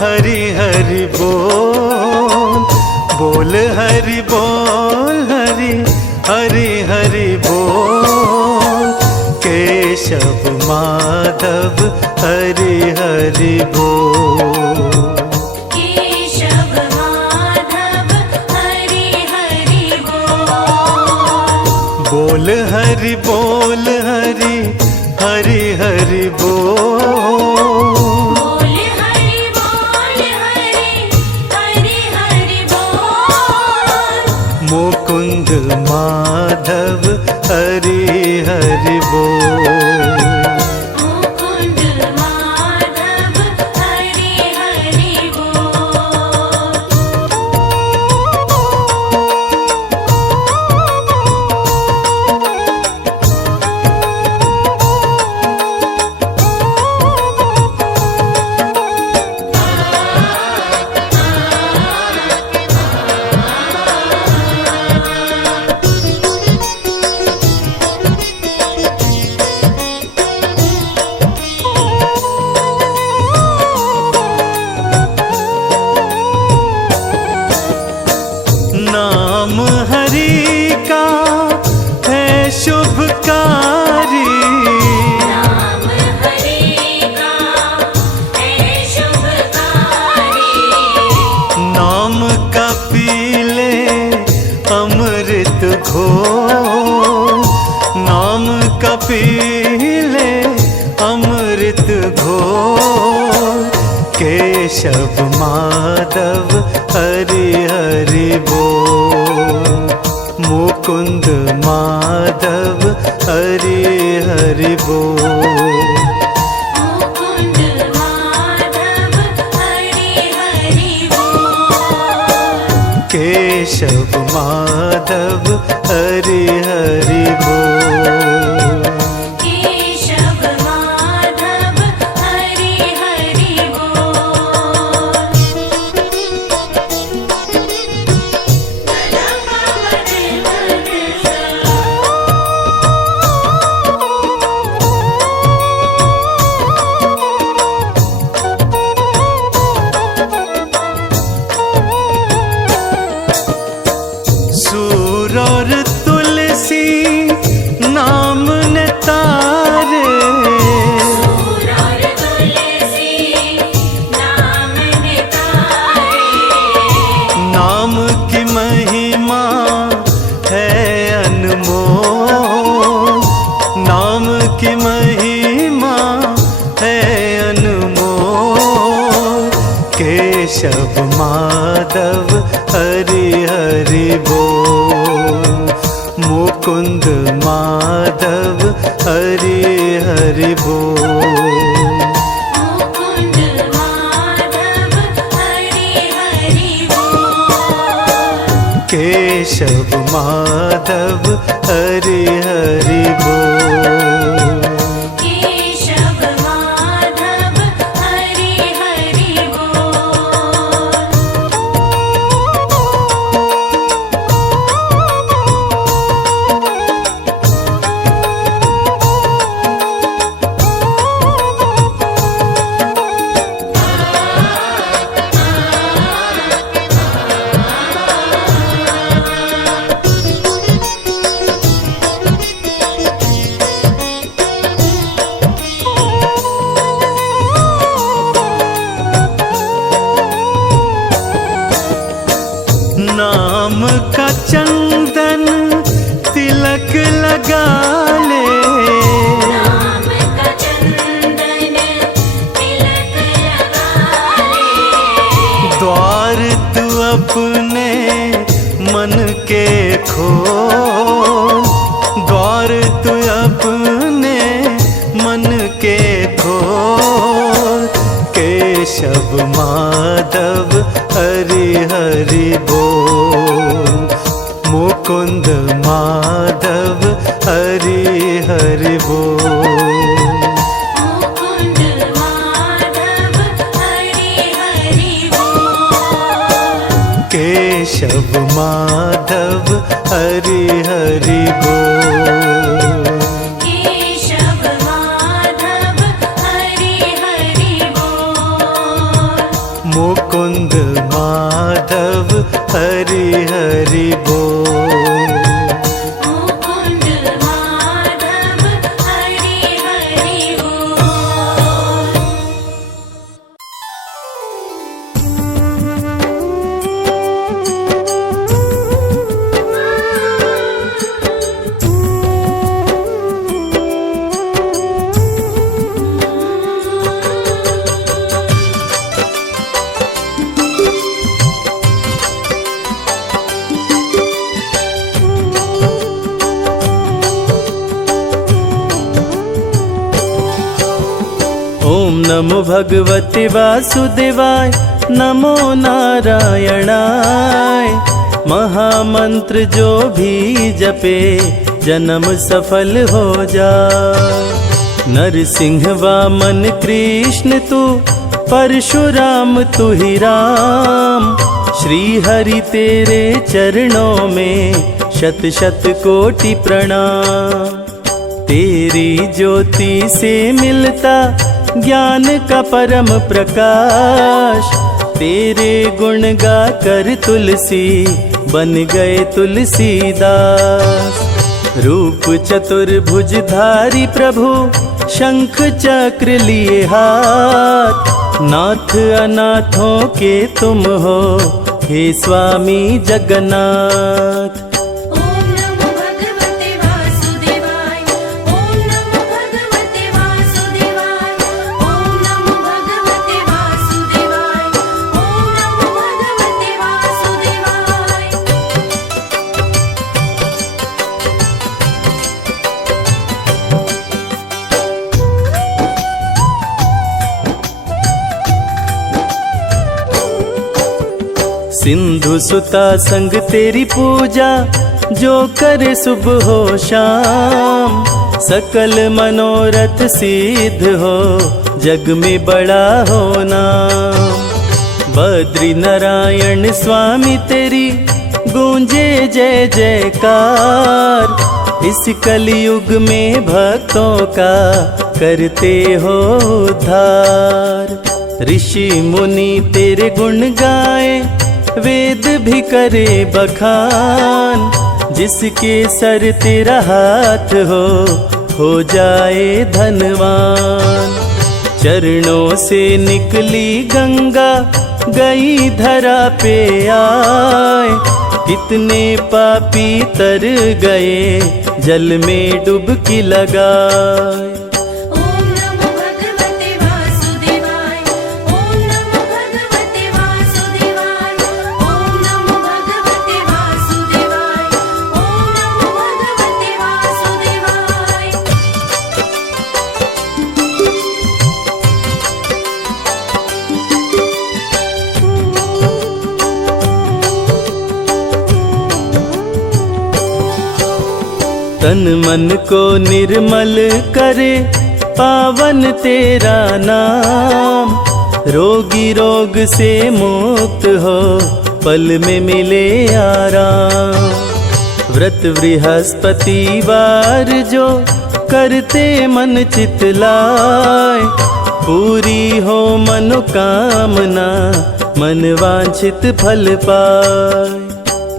हरि हरि बोल, बोल हरि बोल, हरि हरि हरि बोल। केशव माधव हरि हरि बोल। केशव माधव हरि हरि बोल। बोल हरि बोल, हरि हरि हरि बोल। बोल हरि बोल, हरि हरि हरि बोल। मुकुंद माधव हरि हरि बोल। मुकुंद माधव हरि हरि बोल। नाम हरि का है शुभकारी, नाम हरि का है शुभकारी। नाम का पी ले अमृत घोल, नाम का पी ले अमृत घोल। केशव माधव हरि हरि बोल। मुकुंद माधव हरि हरि बोल। मुकुंद माधव हरि हरि बोल। केशव माधव हरि हरि बोल। केशव माधव हरि हरि बोल। सूर और तुलसी नाम ने तारे, सूर और तुलसी नाम नितारे। नाम की महिमा है अनमोल, नाम की महिमा है अनमोल। केशव माधव हरि हरि बोल। मुकुंद माधव हरि हरि बोल। मुकुंद माधव हरि हरि बोल। केशव माधव हरि हरि बोल। केशव माधव हरि हरि बोल। नाम का चंदन तिलक लगा ले, नाम का चंदन तिलक लगा ले। द्वार तू अपने मन के खोल, द्वार तू अपने मन के खोल। केशव माधव हरि हरि बोल। मुकुंद माधव हरि हरि बोल। मुकुंद माधव हरि हरि बोल। केशव माधव हरि हरि बोल। केशव माधव हरि हरि बोल। मुकुंद माधव हरि हरि बोल। मुकुंद माधव हरि हरि बोल। ओम नमो भगवते वासुदेवाय, नमो नारायणाय। महामंत्र जो भी जपे जन्म सफल हो जाए। नरसिंह वामन कृष्ण तू, परशुराम तू ही राम। श्री हरि तेरे चरणों में शत शत कोटि प्रणाम। तेरी ज्योति से मिलता ज्ञान का परम प्रकाश। तेरे गुण गा कर तुलसी बन गए तुलसीदास। रूप चतुर्भुजधारी प्रभु, शंख चक्र लिए हाथ। नाथ अनाथों के तुम हो, हे स्वामी जगन्नाथ। ओम नमो भगवते वासुदेवाय। ओम नमो भगवते वासुदेवाय। ओम नमो भगवते वासुदेवाय। ओम नमो भगवते वासुदेवाय। सिंधु सुता संग तेरी पूजा, जो करे सुबह हो शाम। सकल मनोरथ सिद्ध हो, जग में बड़ा हो नाम। बद्री नारायण स्वामी तेरी गूंजे जय जयकार। इस कलयुग में भक्तों का करते हो उद्धार। ऋषि मुनि तेरे गुण गाए, वेद भी करे बखान। जिसके सर तेरा हाथ हो जाए धनवान। चरणों से निकली गंगा, गई धरा पे आए। कितने पापी तर गए, जल में डुबकी लगाए। ओम नमो भगवते वासुदेवाय। ओम नमो भगवते वासुदेवाय। ओम नमो भगवते वासुदेवाय। ओम नमो भगवते वासुदेवाय। तन मन को निर्मल करे, पावन तेरा नाम। रोगी रोग से मुक्त हो, पल में मिले आराम। व्रत बृहस्पतिवार जो करते मन चित लाए। पूरी हो मनोकामना, मन वांछित फल पाए।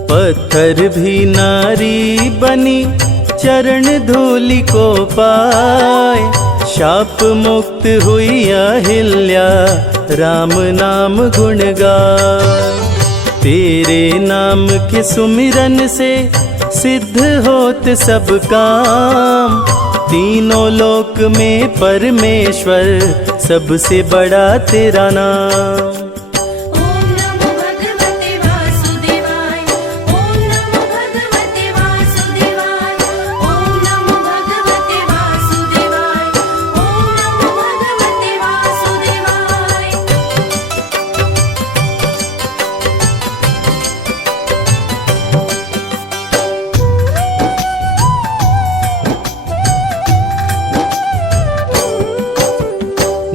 पत्थर भी नारी बनी, चरण धूलि को पाए। शाप मुक्त हुई अहिल्या, राम नाम गुण गाए। तेरे नाम के सुमिरन से सिद्ध होत सब काम। तीनों लोक में परमेश्वर, सबसे बड़ा तेरा नाम। ओम नमो भगवते वासुदेवाय। ओम नमो भगवते वासुदेवाय। ओम नमो भगवते वासुदेवाय। ओम नमो भगवते वासुदेवाय।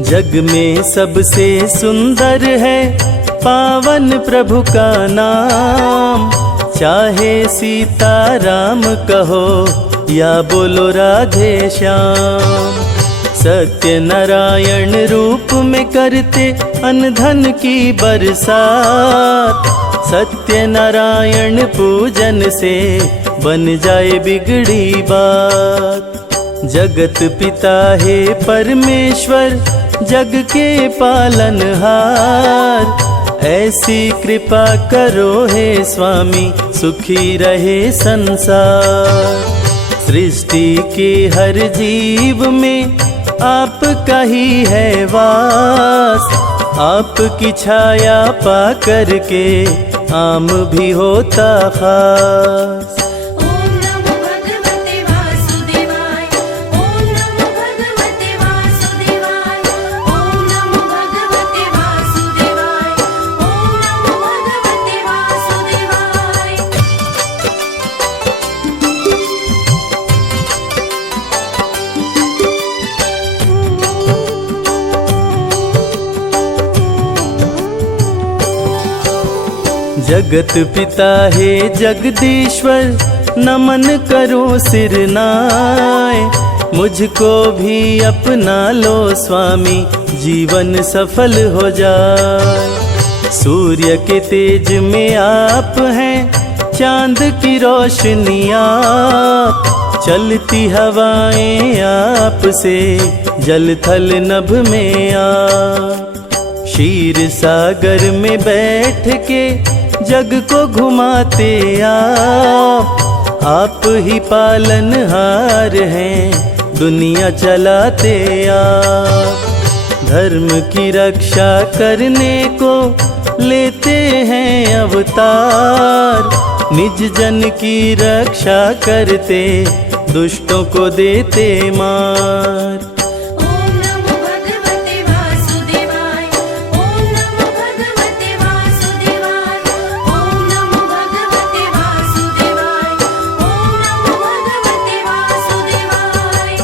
जग में सबसे सुंदर है पावन प्रभु का नाम। चाहे सीता राम कहो या बोलो राधे श्याम। सत्य नारायण रूप में करते अनधन की बरसात। सत्यनारायण पूजन से बन जाए बिगड़ी बात। जगत पिता है परमेश्वर, जग के पालनहार। ऐसी कृपा करो हे स्वामी, सुखी रहे संसार। सृष्टि के हर जीव में आपका ही है वास। आपकी छाया पा करके आम भी होता खास। ओम नमो भगवते वासुदेवाय, ओम नमो भगवते वासुदेवाय, ओम नमो भगवते वासुदेवाय, ओम नमो भगवते वासुदेवाय। जगत पिता है जगदीश्वर, नमन करो सिर नाय। मुझको भी अपना लो स्वामी, जीवन सफल हो जाए। सूर्य के तेज में आप हैं, चांद की रोशनी आप। चलती हवाएं आपसे, जल थल नभ में आप। क्षीर सागर में बैठ के जग को घुमाते आप ही पालनहार हैं, दुनिया चलाते आप। धर्म की रक्षा करने को लेते हैं अवतार। निज जन की रक्षा करते, दुष्टों को देते मार। ओम नमो भगवते वासुदेवाय, ओम नमो भगवते वासुदेवाय, ओम नमो भगवते वासुदेवाय, ओम नमो भगवते वासुदेवाय।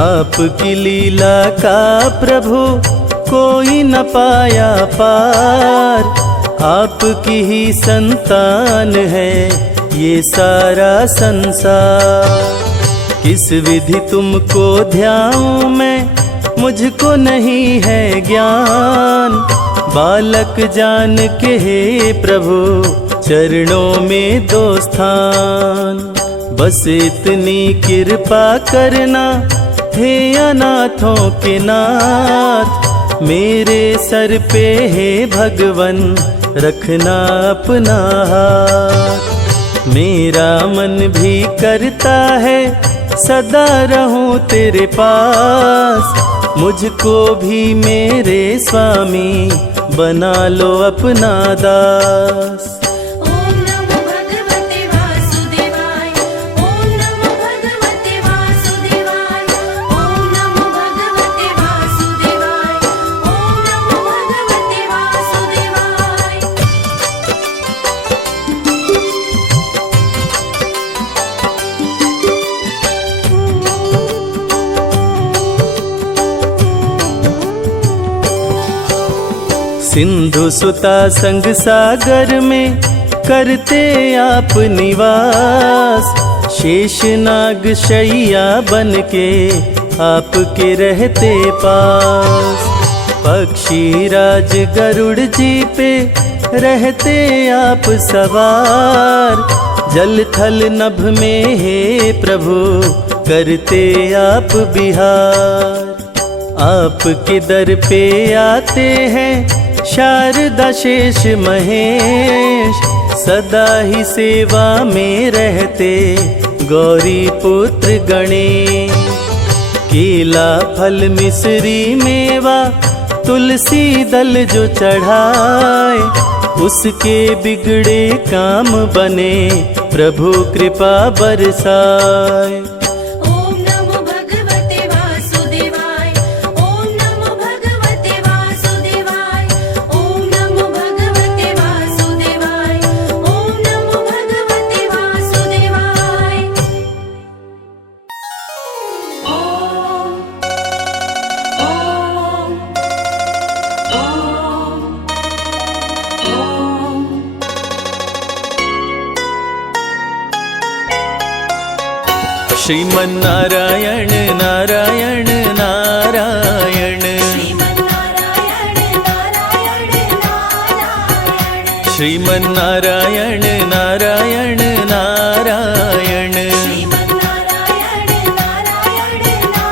आपकी लीला का प्रभु कोई न पाया पार। आपकी ही संतान है ये सारा संसार। किस विधि तुमको ध्याऊं मैं, मुझको नहीं है ज्ञान। बालक जान के हे प्रभु, चरणों में दो स्थान। बस इतनी कृपा करना हे अनाथों के नाथ। मेरे सर पे हे भगवन, रखना अपना हाथ। मेरा मन भी करता है सदा रहूं तेरे पास। मुझको भी मेरे स्वामी, बना लो अपना दास। ओम नमो भगवते वासुदेवाय, ओम नमो भगवते वासुदेवाय, ओम नमो भगवते वासुदेवाय, ओम नमो भगवते वासुदेवाय। सिंधु सुता संग सागर में करते आप निवास। शेषनाग शैया बन के आपके रहते पास। पक्षी राज गरुड़ जी पे रहते आप सवार। जल थल नभ में हे प्रभु, करते आप बिहार। आपके दर पे आते हैं शारदा शेष महेश। सदा ही सेवा में रहते गौरी पुत्र गणेश। केला फल मिश्री मेवा, तुलसी दल जो चढ़ाए। उसके बिगड़े काम बने, प्रभु कृपा बरसाए। ओम नमो भगवते वासुदेवाय, ओम नमो भगवते वासुदेवाय, ओम नमो भगवते वासुदेवाय, ओम नमो भगवते वासुदेवाय। ओम ओम ओम ओम श्रीमन्नारायण नारायण नारायण श्रीमन्नारायण नारायण नारायण श्रीमन्नारायण नारायण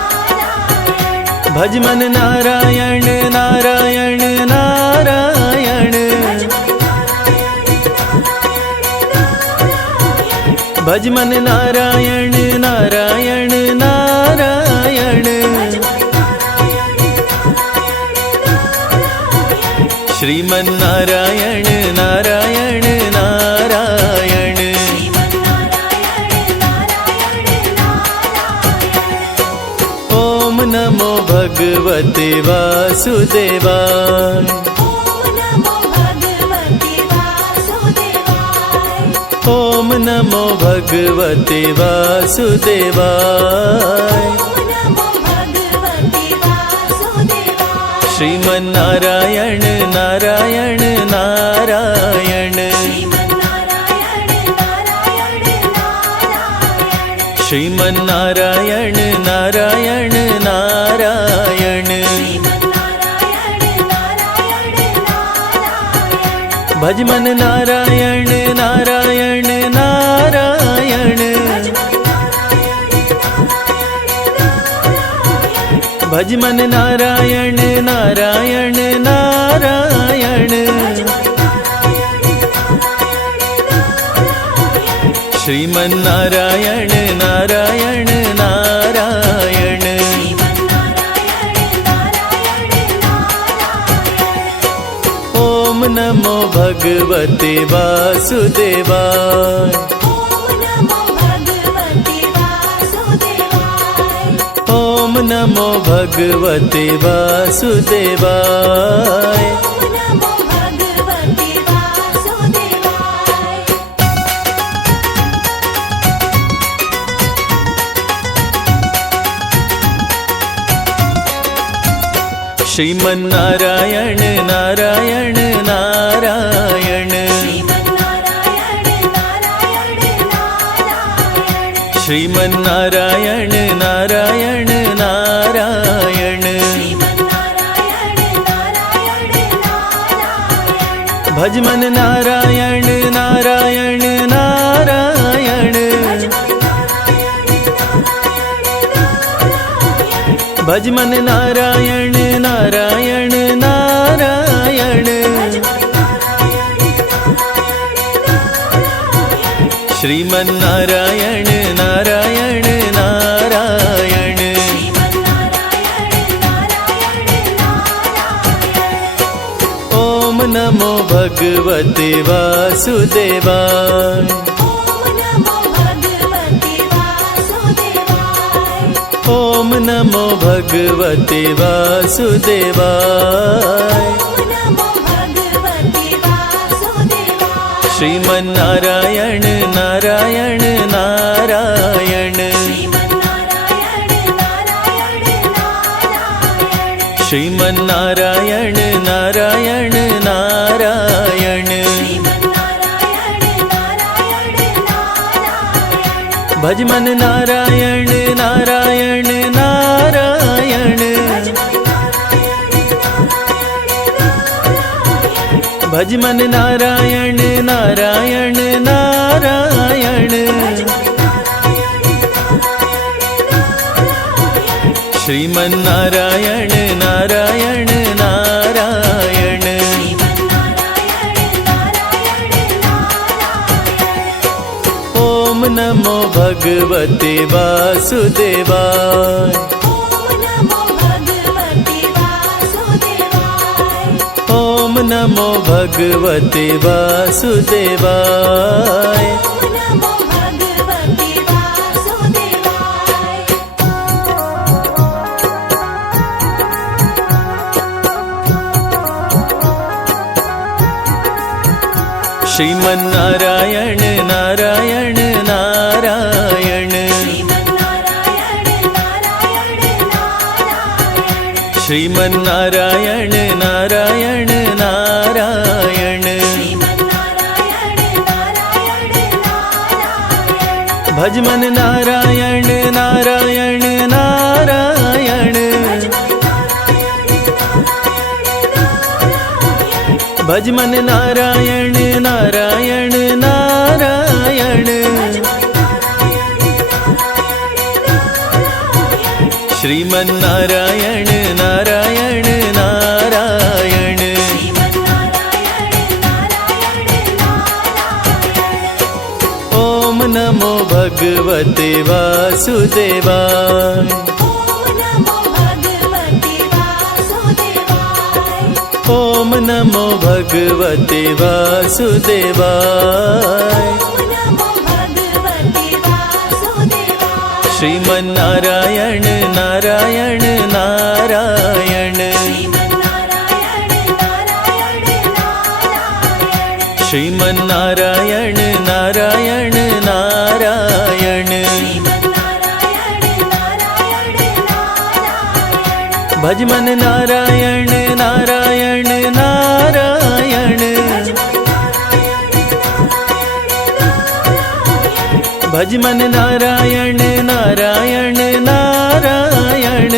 नारायण भजमन नारायण नारायण नारायण भजमन नारायण नारायण नारायण श्रीमन्नारायण नारायण नारायण ओम नमो भगवते वासुदेवाय ओम नमो भगवते वासुदेवाय श्रीमन्नारायण नारायण नारायण श्रीमन्नारायण नारायण नारायण भजमन नारायण नारायण नारायण भजमन नारायण नारायण नारायण श्रीमन्नारायण नारायण नारायण ओम नमो भगवते वासुदेवाय ओम नमो भगवते वासुदेवाय श्रीमन्नारायण नारायण नारायण श्रीमन्नारायण नारायण नारायण भजमन नारायण नारायण नारायण भजमन नारायण नारायण नारायण श्रीमन्नारायण नारायण नारायण ओम नमो भगवते वासुदेवाय ओम नमो भगवते वासुदेवाय श्रीमन्नारायण नारायण नारायण श्रीमन्नारायण नारायण नारायण भजमन नारायण नारायण नारायण भजमन नारायण नारायण नारायण श्रीमन्नारायण नारायण नारायण ओम नमो भगवते वासुदेवाय ओम नमो भगवते वासुदेवाय श्रीमन्नारायण नारायण नारायण श्रीमन्नारायण नारायण नारायण भजमन नारायण भज मन नारायण नारायण नारायण श्रीमन नारायण नारायण नारायण ओम नमो भगवते वासुदेवाय ओम नमो भगवते वासुदेवाय श्रीमन नारायण नारायण नारायण श्रीमन नारायण नारायण नारायण भज मन नारायण नारायण नारायण भज मन नारायण नारायण नारायण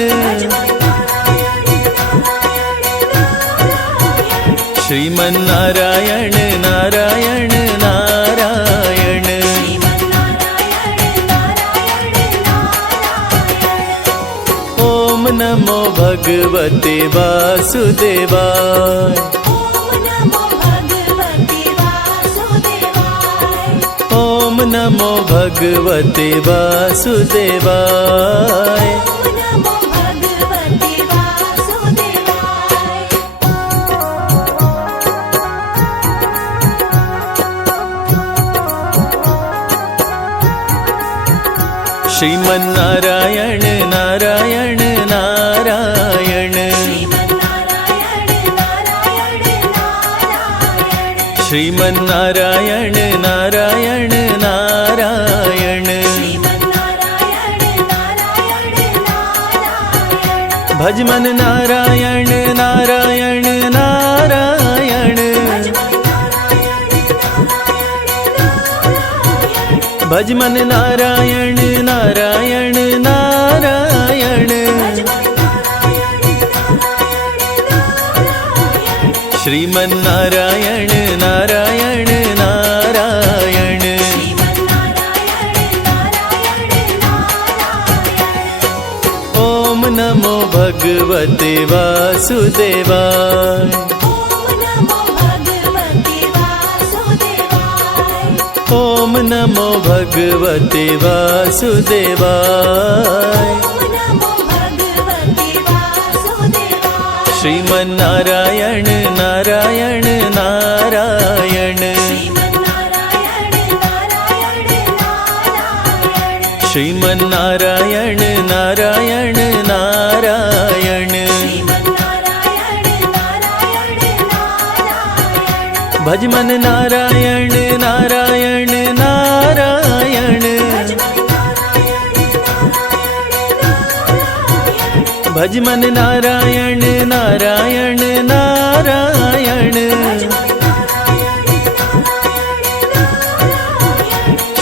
श्रीमन नारायण नारायण नारायण ओम नमो भगवते वासुदेवाय ओम नमो भगवते वासुदेवाय श्रीमन नारायण नारायण नारायण श्रीमन नारायण नारायण नारायण भज मन नारायण नारायण नारायण भज मन नारायण नारायण नारायण श्रीमन नारायण नारायण नारायण ओम नमो भगवते वासुदेवाय ओम नमो भगवते वासुदेवाय श्रीमन नारायण नारायण नारायण श्रीमन नारायण नारायण नारायण भज मन नारायण नारायण नारायण भज मन नारायण नारायण नारायण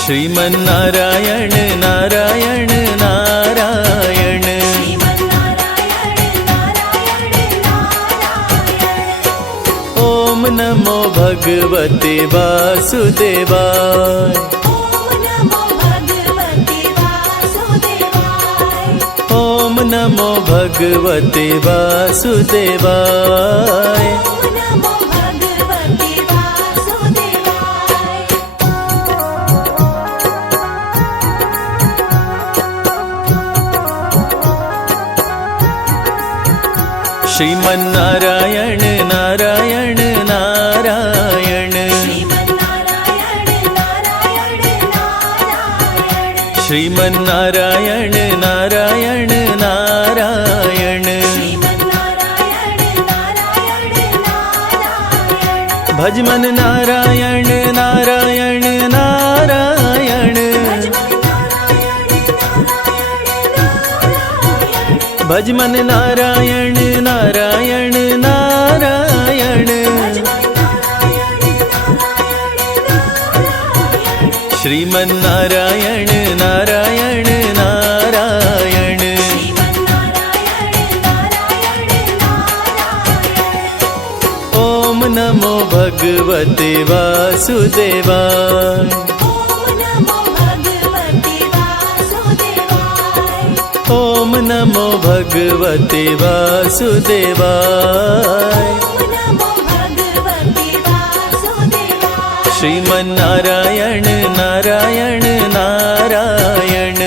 श्रीमन नारायण नारायण नारायण ओम नमो भगवते वासुदेवाय ओम नमो भगवते वासुदेवाय श्रीमन नारायण नारायण नारायण श्रीमन नारायण नारायण नारायण भज मन नारायण नारायण नारायण भज मन नारायण नारायण नारायण श्रीमन नारायण नारायण नारायण ओम नमो भगवते वासुदेवाय। ॐ नमो भगवते वासुदेवाय। श्रीमन्नारायण नारायण नारायण,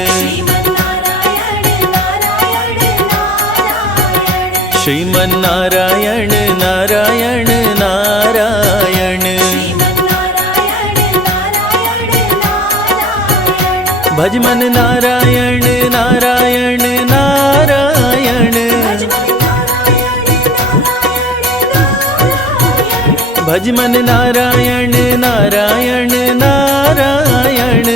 श्रीमन्नारायण नारायण नारायण, भजमन नारायण नारायण नारायण, भजमन नारायण नारायण नारायण,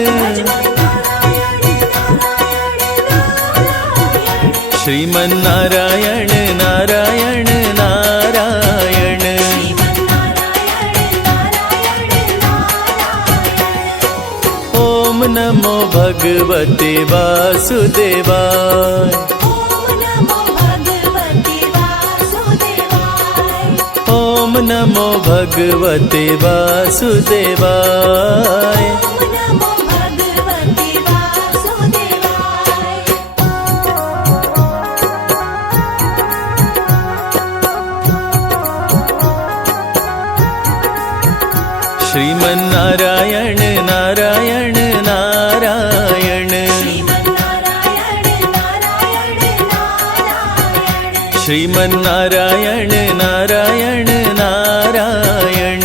श्रीमन्नारायण नारायण नारायण। ॐ नमो भगवते वासुदेवाय। ॐ नमो भगवते वासुदेवाय। श्रीमन्नारायण नारायण नारायण, श्रीमन्नारायण नारायण नारायण,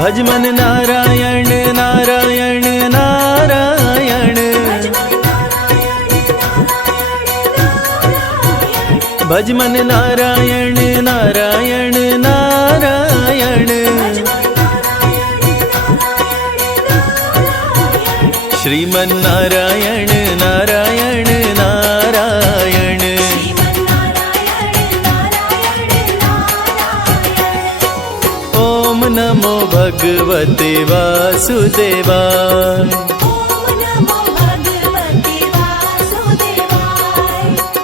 भजमन नारायण नारायण नारायण, भजमन नारायण नारायण नारायण, श्रीमन्नारायण नारायण नारायण। ॐ नमो भगवते वासुदेवाय।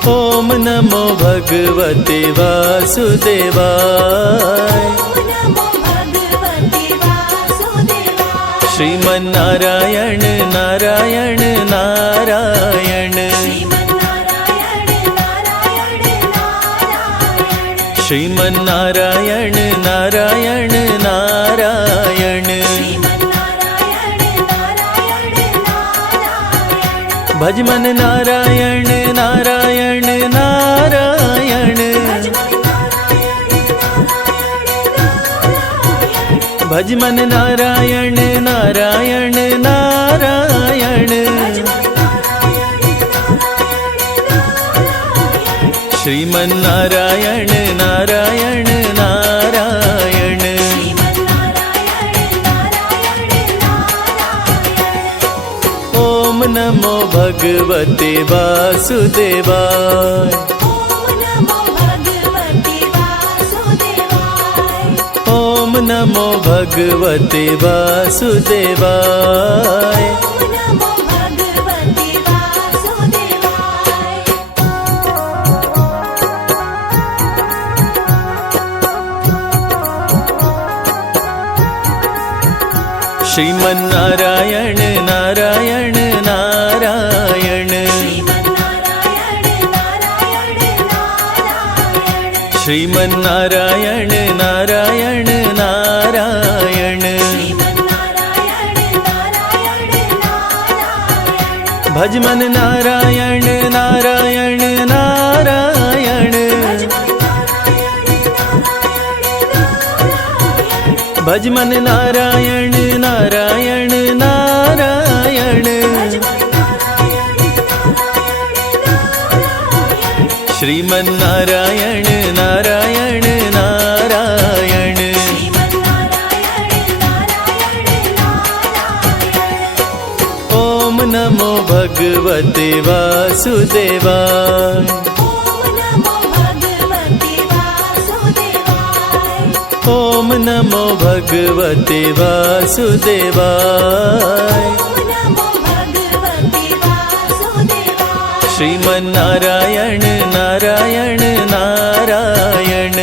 ॐ नमो भगवते वासुदेवाय। श्रीमन्नारायण नारायण नारायण, श्रीमन्नारायण नारायण नारायण, भजमन नारायण नारायण नारायण, भजमन नारायण नारायण नारायण, श्रीमन्नारायण नारायण नारायण। ॐ नमो भगवते वासुदेवाय। ॐ नमो भगवते वासुदेवाय। श्रीमन्नारायण नारायण नारायण, श्रीमन्नारायण नारायण नारायण, भजमन नारायण नारायण नारायण, भजमन नारायण नारायण नारायण, श्रीमन्नारायण नारायण नारायण। ॐ नमो भगवते वासुदेवाय। ॐ नमो भगवते वासुदेवाय। श्रीमन्नारायण नारायण नारायण, नारायण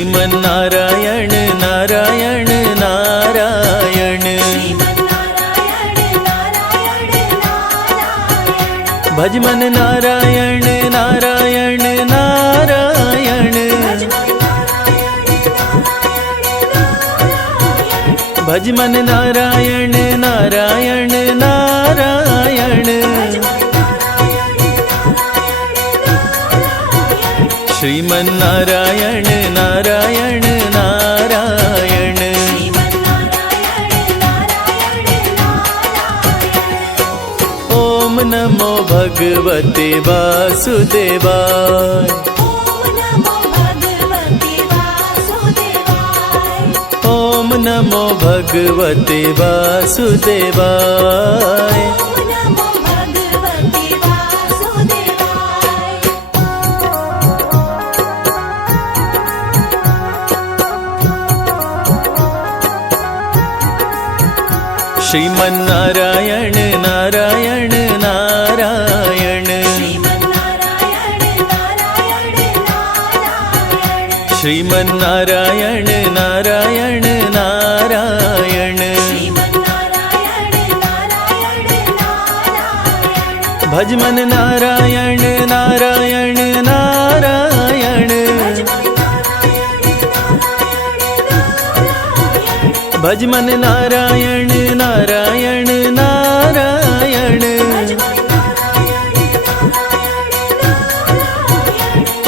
श्रीमन्नारायण नारायण नारायण भज मन नारायण नारायण नारायण भज मन नारायण नारायण नारायण श्रीमन्नारायण नारायण नारायण ओम नमो भगवते वासुदेवाय ओम नमो भगवते वासुदेवाय श्रीमन्नारायण नारायण नारायण श्रीमन्नारायण नारायण नारायण भज मन नारायण नारायण नारायण भज मन नारायण नारायण नारायण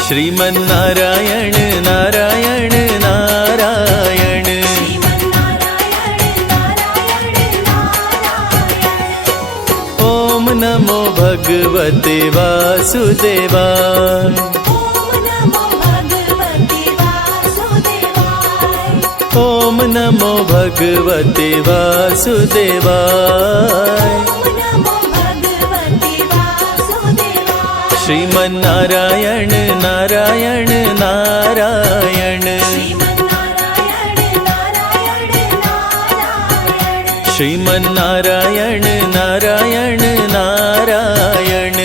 श्रीमन्नारायण नारायण नारायण ओम नमो भगवते वासुदेवाय ओम नमो भगवते वासुदेवाय श्रीमन्नारायण नारायण नारायण श्रीमन्नारायण नारायण नारायण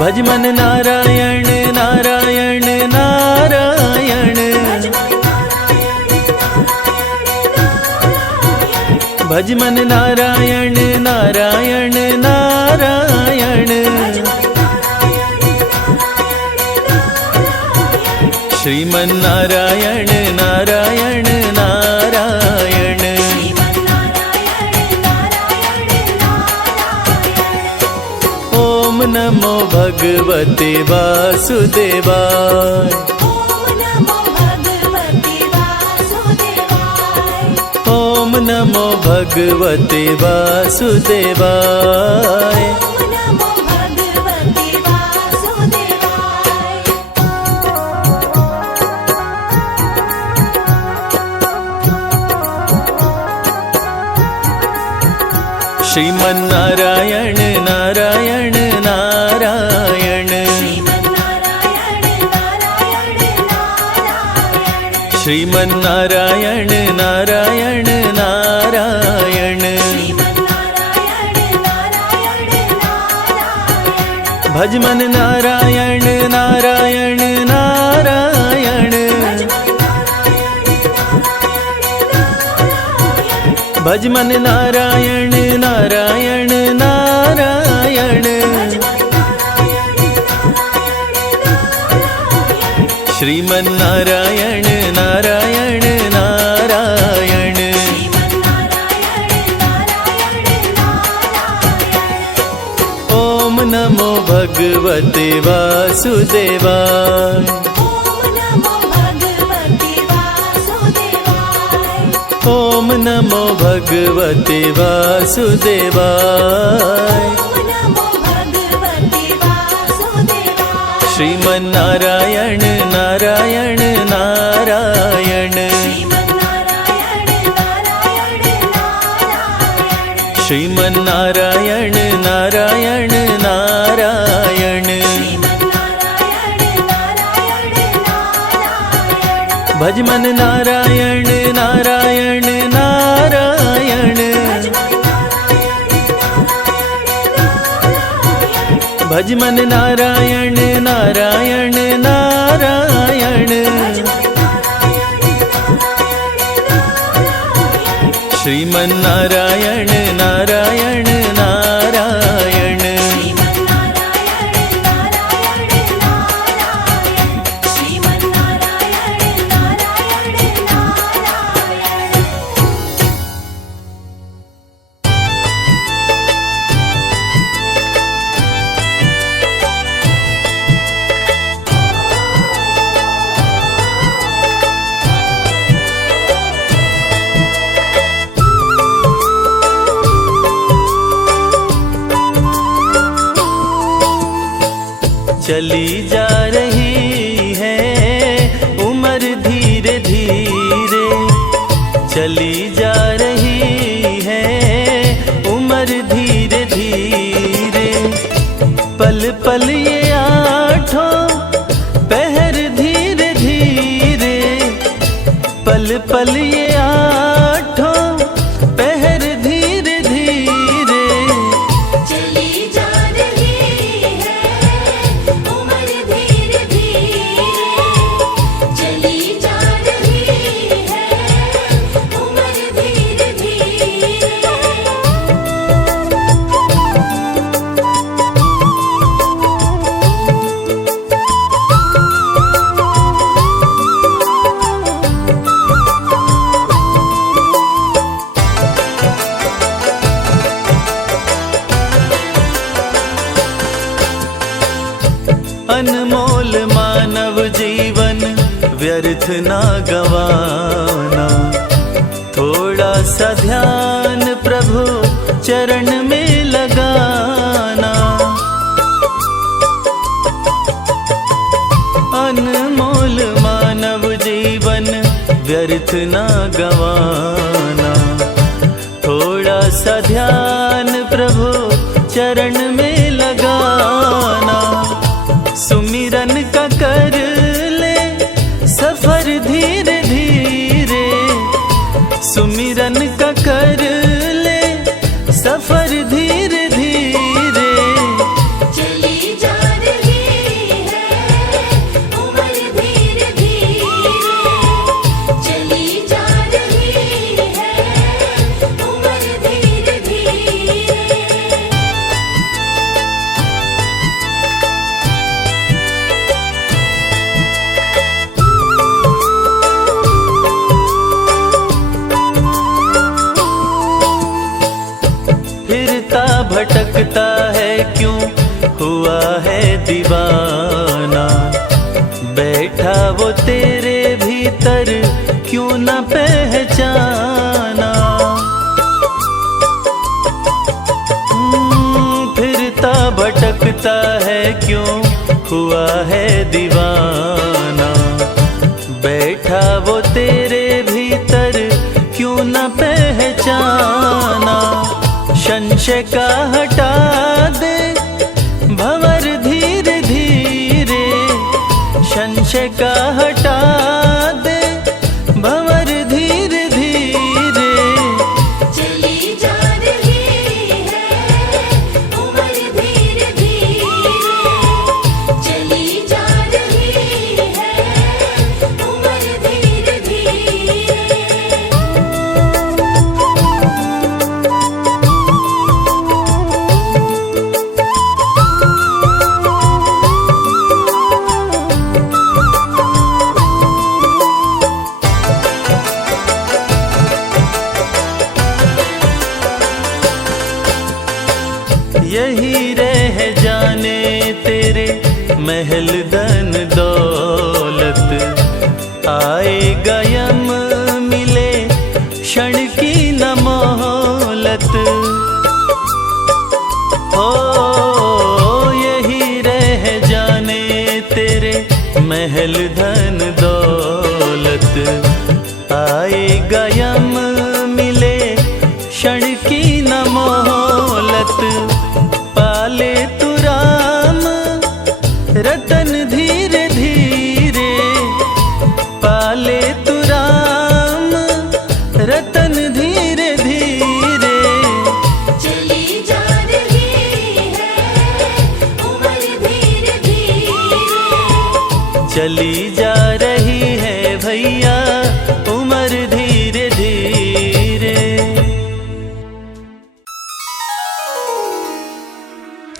भज मन नारायण नारायण नारायण भज मन नारायण नारायण नारायण श्रीमन्नारायण नारायण नारायण ओम नमो भगवते वासुदेवाय ओम नमो भगवते वासुदेवाय श्रीमन्नारायण नारायण नारायण श्रीमन्नारायण नारायण नारायण भज मन नारायण नारायण नारायण भज मन नारायण नारायण नारायण श्रीमन्नारायण नारायण नारायण ओम नमो भगवते वासुदेवाय ओम नमो भगवते वासुदेवाय श्रीमन्नारायण नारायण नारायण श्रीमन्नारायण नारायण नारायण भज मन नारायण नारायण नारायण भज मन नारायण नारायण नारायण, श्रीमन नारायण नारायण नारायण, चली जा रही है उम्र धीरे धीरे, चली जा रही है उम्र धीरे धीरे, पल पल ये आठों पहर धीरे धीरे, पल पल ये आठों पहर धीरे धीरे, चली जा रही है उम्र धीरे धीरे, चली जा रही है उम्र धीरे धीरे। अनमोल मानव जीवन व्यर्थ ना गवाना, थोड़ा सा ध्यान प्रभु चरण में लगाना, अनमोल मानव जीवन व्यर्थ ना गवाना, थोड़ा सा ध्यान प्रभु चरण में लगाना, सुमिरन का कर ले सफर धीरे धीरे, सुमिरन का कर ले सफर धीरे धीरे, चली जा रही है उम्र धीरे धीरे, चली जा रही है उम्र धीरे धीरे। फिरता भटकता है क्यों हुआ है दीवाना, बैठा वो तेरे भीतर क्यों न पहचाना, फिरता भटकता है क्यों हुआ है दीवाना, बैठा वो तेरे भीतर क्यों न पहचाना, संशय का हटा दे भंवर धीरे धीरे, संशय का हटा दे भंवर धीरे धीरे, चली जा रही है उम्र धीरे धीरे, चली जा रही है उम्र धीरे धीरे। यही रह जाने तेरे महल धन दौलत, आएगा यम मिले क्षण की न मोहलत, हो यही रह जाने तेरे महल धन दौलत, आएगा यम मिले क्षण की न मोहलत, पाले तू राम रतन धीरे धीरे, पाले तू राम रतन धीरे धीरे, चली जा रही है उम्र चली जा रही है भैया उम्र धीरे धीरे।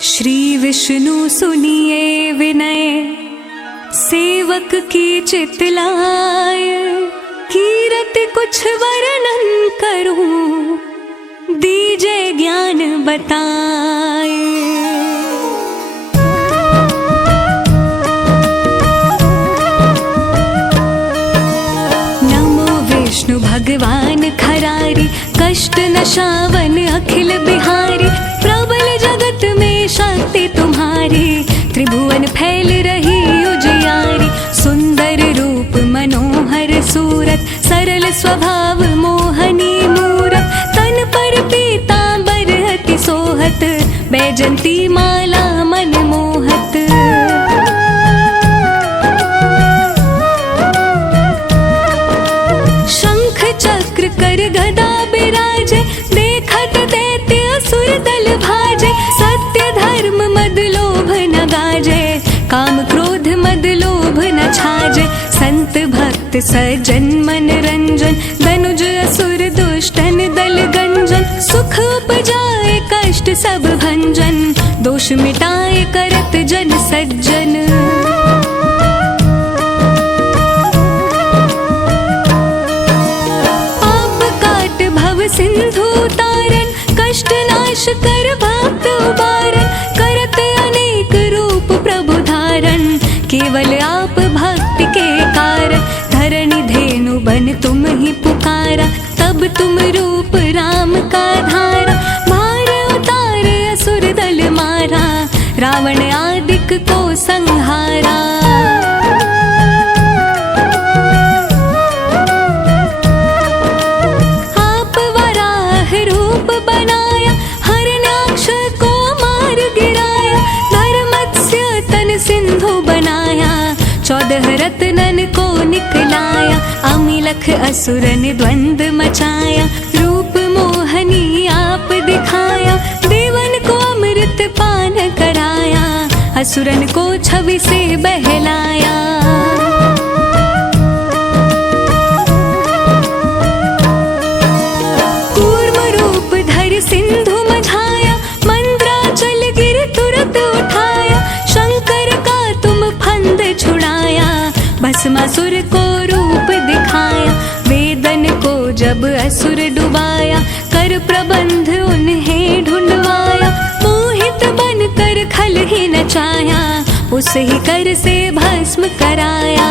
श्री विष्णु सुनिए विनय सेवक की चितलाय, कीरत कुछ वर्णन करूं दीजे ज्ञान बताए। नमो विष्णु भगवान खरारी, कष्ट नशावन अखिल बिहारी, प्रबल जगत में शक्ति तुम्हारी, त्रिभुवन फैल रही उजियारी। सुंदर रूप मनोहर सूरत, सरल स्वभाव मोहनी मूरत, तन पर पीतांबर अति सोहत, बैजंती माला मन मोहत। शंख चक्र कर गदा बिराजे, देखत दैत्य असुर दल भाजे। सत्य धर्म मद लोभ न गाजे, काम क्रोध मद लोभ न छाजे। संत भक्त सज्जन मन रंजन, धनुज असुर दुष्टन दल गंजन। सुख उपजाए कष्ट सब भंजन, दोष मिटाए करत जन सज्जन। पाप काट भव सिंधु तारन, कष्ट नाश कर भक्त उबारन। करत अनेक रूप प्रभु धारण, केवल आप भक्ति के कारण। धरणी धेनु बन तुम ही पुकारा, तब तुम रूप राम का धारा। भार उतार असुर दल मारा, रावण आदिक को संहारा। आप वराह रूप बनाया, हरणाक्ष को मार गिराया। धर्मत्स्य तन सिंधु बनाया, 14 रत्नन को निकलाया। अमिलख असुरन द्वंद मचाया, रूप मोहनी आप दिखाया। देवन को अमृत पान कराया, असुरन को छवि से बहलाया। कूर्म रूप धर सिंधु मझाया, मंद्राचल गिर तुरत उठाया। शंकर का तुम फंद छुड़ाया, भस्मासुर को रूप दिखाया। वेदन को जब असुर डुबाया, कर प्रबंध उन्हें ढूंढवाया। मोहित बन कर खल ही नचाया, उस ही कर से भस्म कराया।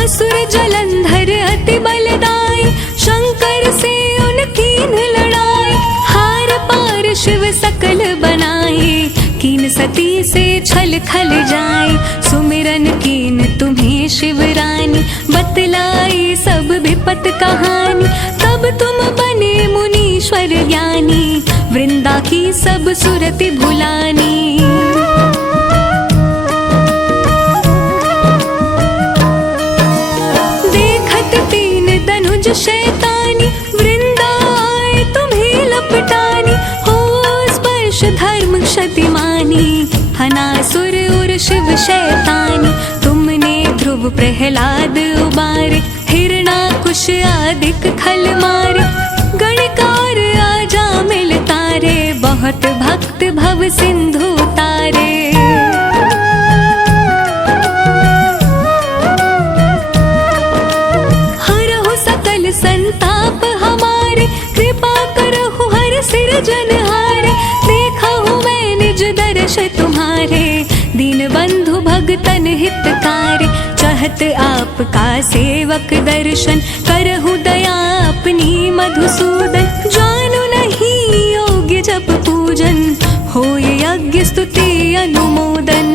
असुर जलंधर अति बलदाई, शंकर से उनकी लड़ाई। हार पार शिव सकल बनाई, कीन सती से छल खल जाए। सुमिरन कीन तुम्हें शिवरानी, बतलाई सब विपत कहानी। तब तुम बने मुनीश्वर ज्ञानी, वृंदा की सब सुरति भुलानी। देखत तीन धनुज शैतानी, वृंदा आए तुम्हें लपटानी। हो स्पर्श धर्म क्षतिमानी, हनासुर उर शिव शैतानी। तुमने ध्रुव प्रहलाद उबारे, हिरणाकुश आदिक खल मारे। गणकार आजा मिल तारे, बहुत भक्त भव सिंधु तारे। हरहु सकल संताप हमारे, कृपा करहु हर सिरजनहारे। देखा हूँ मैं निज दर्श तुम्हारे, दीन बंधु भगतन हितकारी। चाहत आपका सेवक दर्शन, करहु दया अपनी मधुसूदन। जानु नहीं योग्य जप पूजन, होय यज्ञ स्तुति अनुमोदन।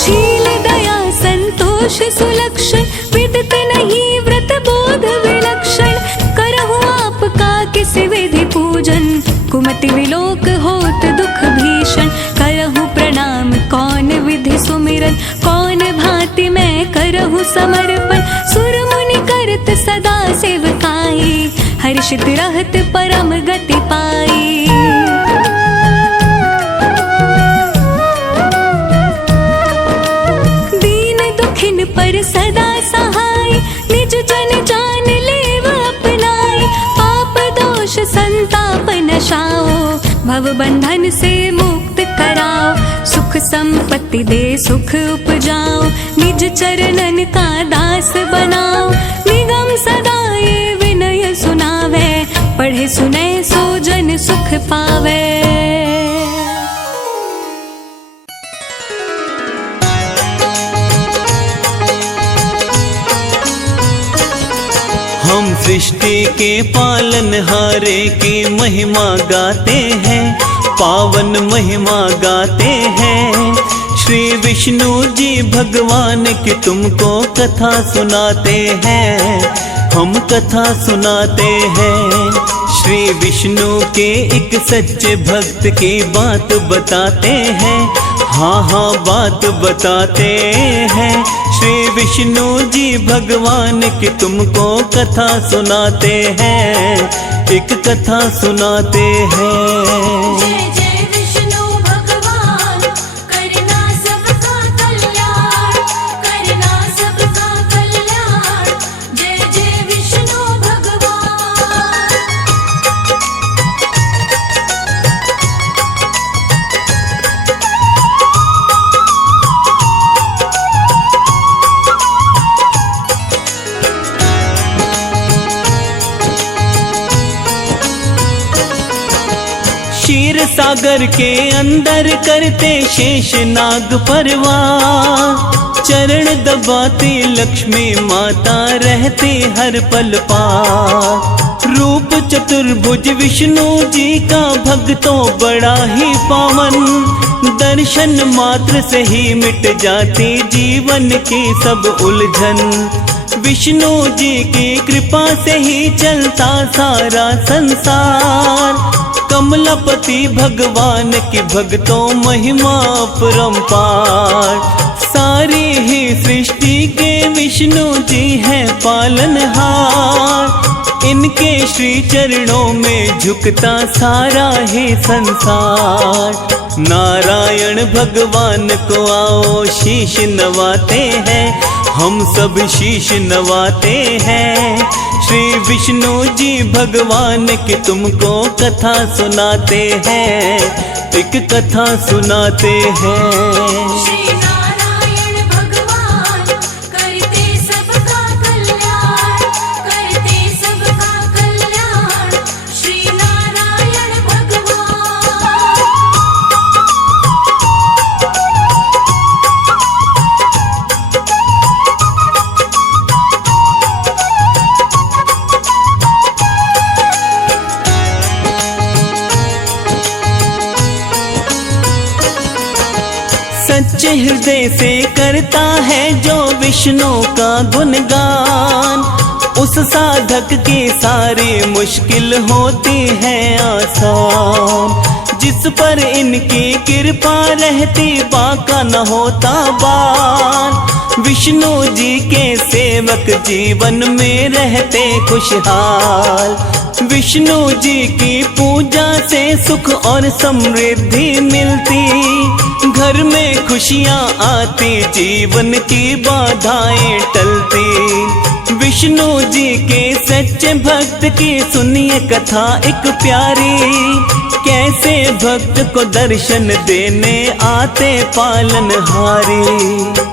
शील दया संतोष सुलक्षण, विदित नहीं व्रत बोध विलक्षण। करहु आपका किसी विधि पूजन, कुमति विलोक होत दुख भीषण। करहु प्रणाम कौन विधि सुमिरन, कौन भांति मैं करहु समर्पण। सुर मुनि करत सदा सेवका, हर्षित रहत परम गति पाई। दीन दुखिन पर सदा सहाय, निज जन जान लेव अपनाई। पाप दोष संताप नशाओ, भव बंधन से मुक्त कराओ। सुख संपत्ति दे सुख उपजाओ, निज चरणन का दास बनाओ। निगम सदा ये विनय सुनावे, पढ़े सुने सो जन सुख पावे। हम सृष्टि के पालनहारे की महिमा गाते हैं, पावन महिमा गाते हैं। श्री विष्णु जी भगवान की तुमको कथा सुनाते हैं, हम कथा सुनाते हैं। श्री विष्णु के एक सच्चे भक्त की बात बताते हैं, हाँ हाँ बात बताते हैं। श्री विष्णु जी भगवान की तुमको कथा सुनाते हैं, एक कथा सुनाते हैं। जय जय विष्णु भगवान, करना सबका कल्याण, करना सबका कल्याण। जय जय विष्णु भगवान। क्षीर सागर के अंदर करते शेष नाग परवार। चरण दबाते लक्ष्मी माता रहते हर पल पार। रूप चतुर्भुज विष्णु जी का भक्तों बड़ा ही पावन। दर्शन मात्र से ही मिट जाती जीवन की सब उलझन। विष्णु जी की कृपा से ही चलता सारा संसार। कमलापति भगवान की भक्तों महिमा परम्पार। सारी ही सृष्टि के विष्णु जी हैं पालनहार। इनके श्री चरणों में झुकता सारा ही संसार। नारायण भगवान को आओ शीश नवाते हैं, हम सब शीश नवाते हैं। श्री विष्णु जी भगवान की तुमको कथा सुनाते हैं, एक कथा सुनाते हैं। श्री नारायण भगवान करते सबका कल्याण, करते सबका कल्याण। श्री नारायण भगवान। सच्चे हृदय से करता है जो विष्णु का गुणगान। उस साधक की सारी मुश्किल होती है आसान। जिस पर इनकी कृपा रहती बाका न होता बान। विष्णु जी के सेवक जीवन में रहते खुशहाल। विष्णु जी की पूजा से सुख और समृद्धि मिलती। घर में खुशियाँ आती, जीवन की बाधाएं टलती। विष्णु जी के सच्चे भक्त की सुनिए कथा एक प्यारी। कैसे भक्त को दर्शन देने आते पालनहारी।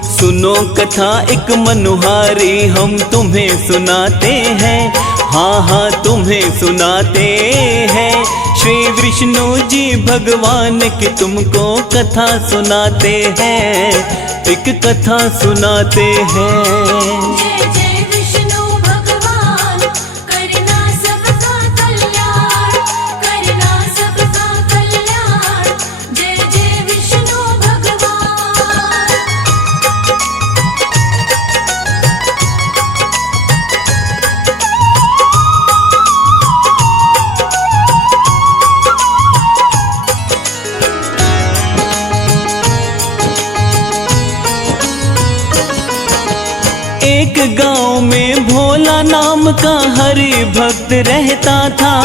सुनो कथा एक मनोहारी, हम तुम्हें सुनाते हैं, हाँ हाँ तुम्हें सुनाते हैं। श्री विष्णु जी भगवान की तुमको कथा सुनाते हैं, एक कथा सुनाते हैं। जय जय विष्णु भगवान करना सबका कल्याण, करना सबका कल्याण। जय जय विष्णु भगवान। एक गांव में भोला नाम का हरि भक्त रहता था।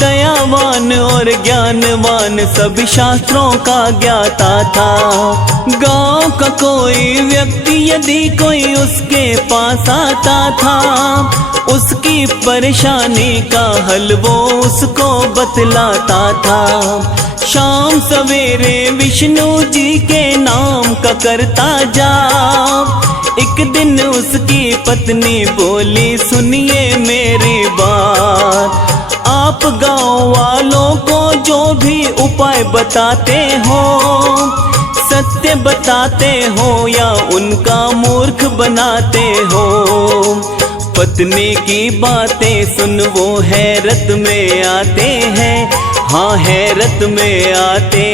दयावान और ज्ञानवान सब शास्त्रों का ज्ञाता था। गांव का कोई व्यक्ति यदि कोई उसके पास आता था, उसकी परेशानी का हल वो उसको बतलाता था। शाम सवेरे विष्णु जी के नाम का करता जाप। एक दिन उसकी पत्नी बोली, सुनिए मेरी बात, आप गांव वालों को जो भी उपाय बताते हो, सत्य बताते हो या उनका मूर्ख बनाते हो। पत्नी की बातें सुन वो हैरत में आते हैं, हाँ हैरत में आते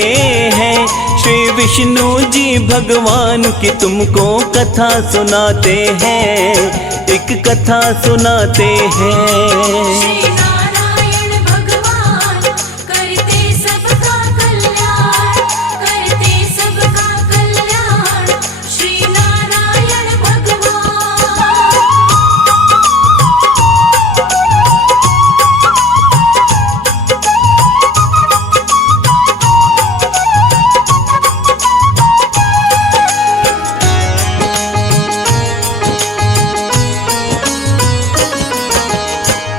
हैं। श्री विष्णु जी भगवान की तुमको कथा सुनाते हैं, एक कथा सुनाते हैं। श्री नारायण भगवान करते सबका कल्याण, करते सबका कल्याण। श्री नारायण भगवान।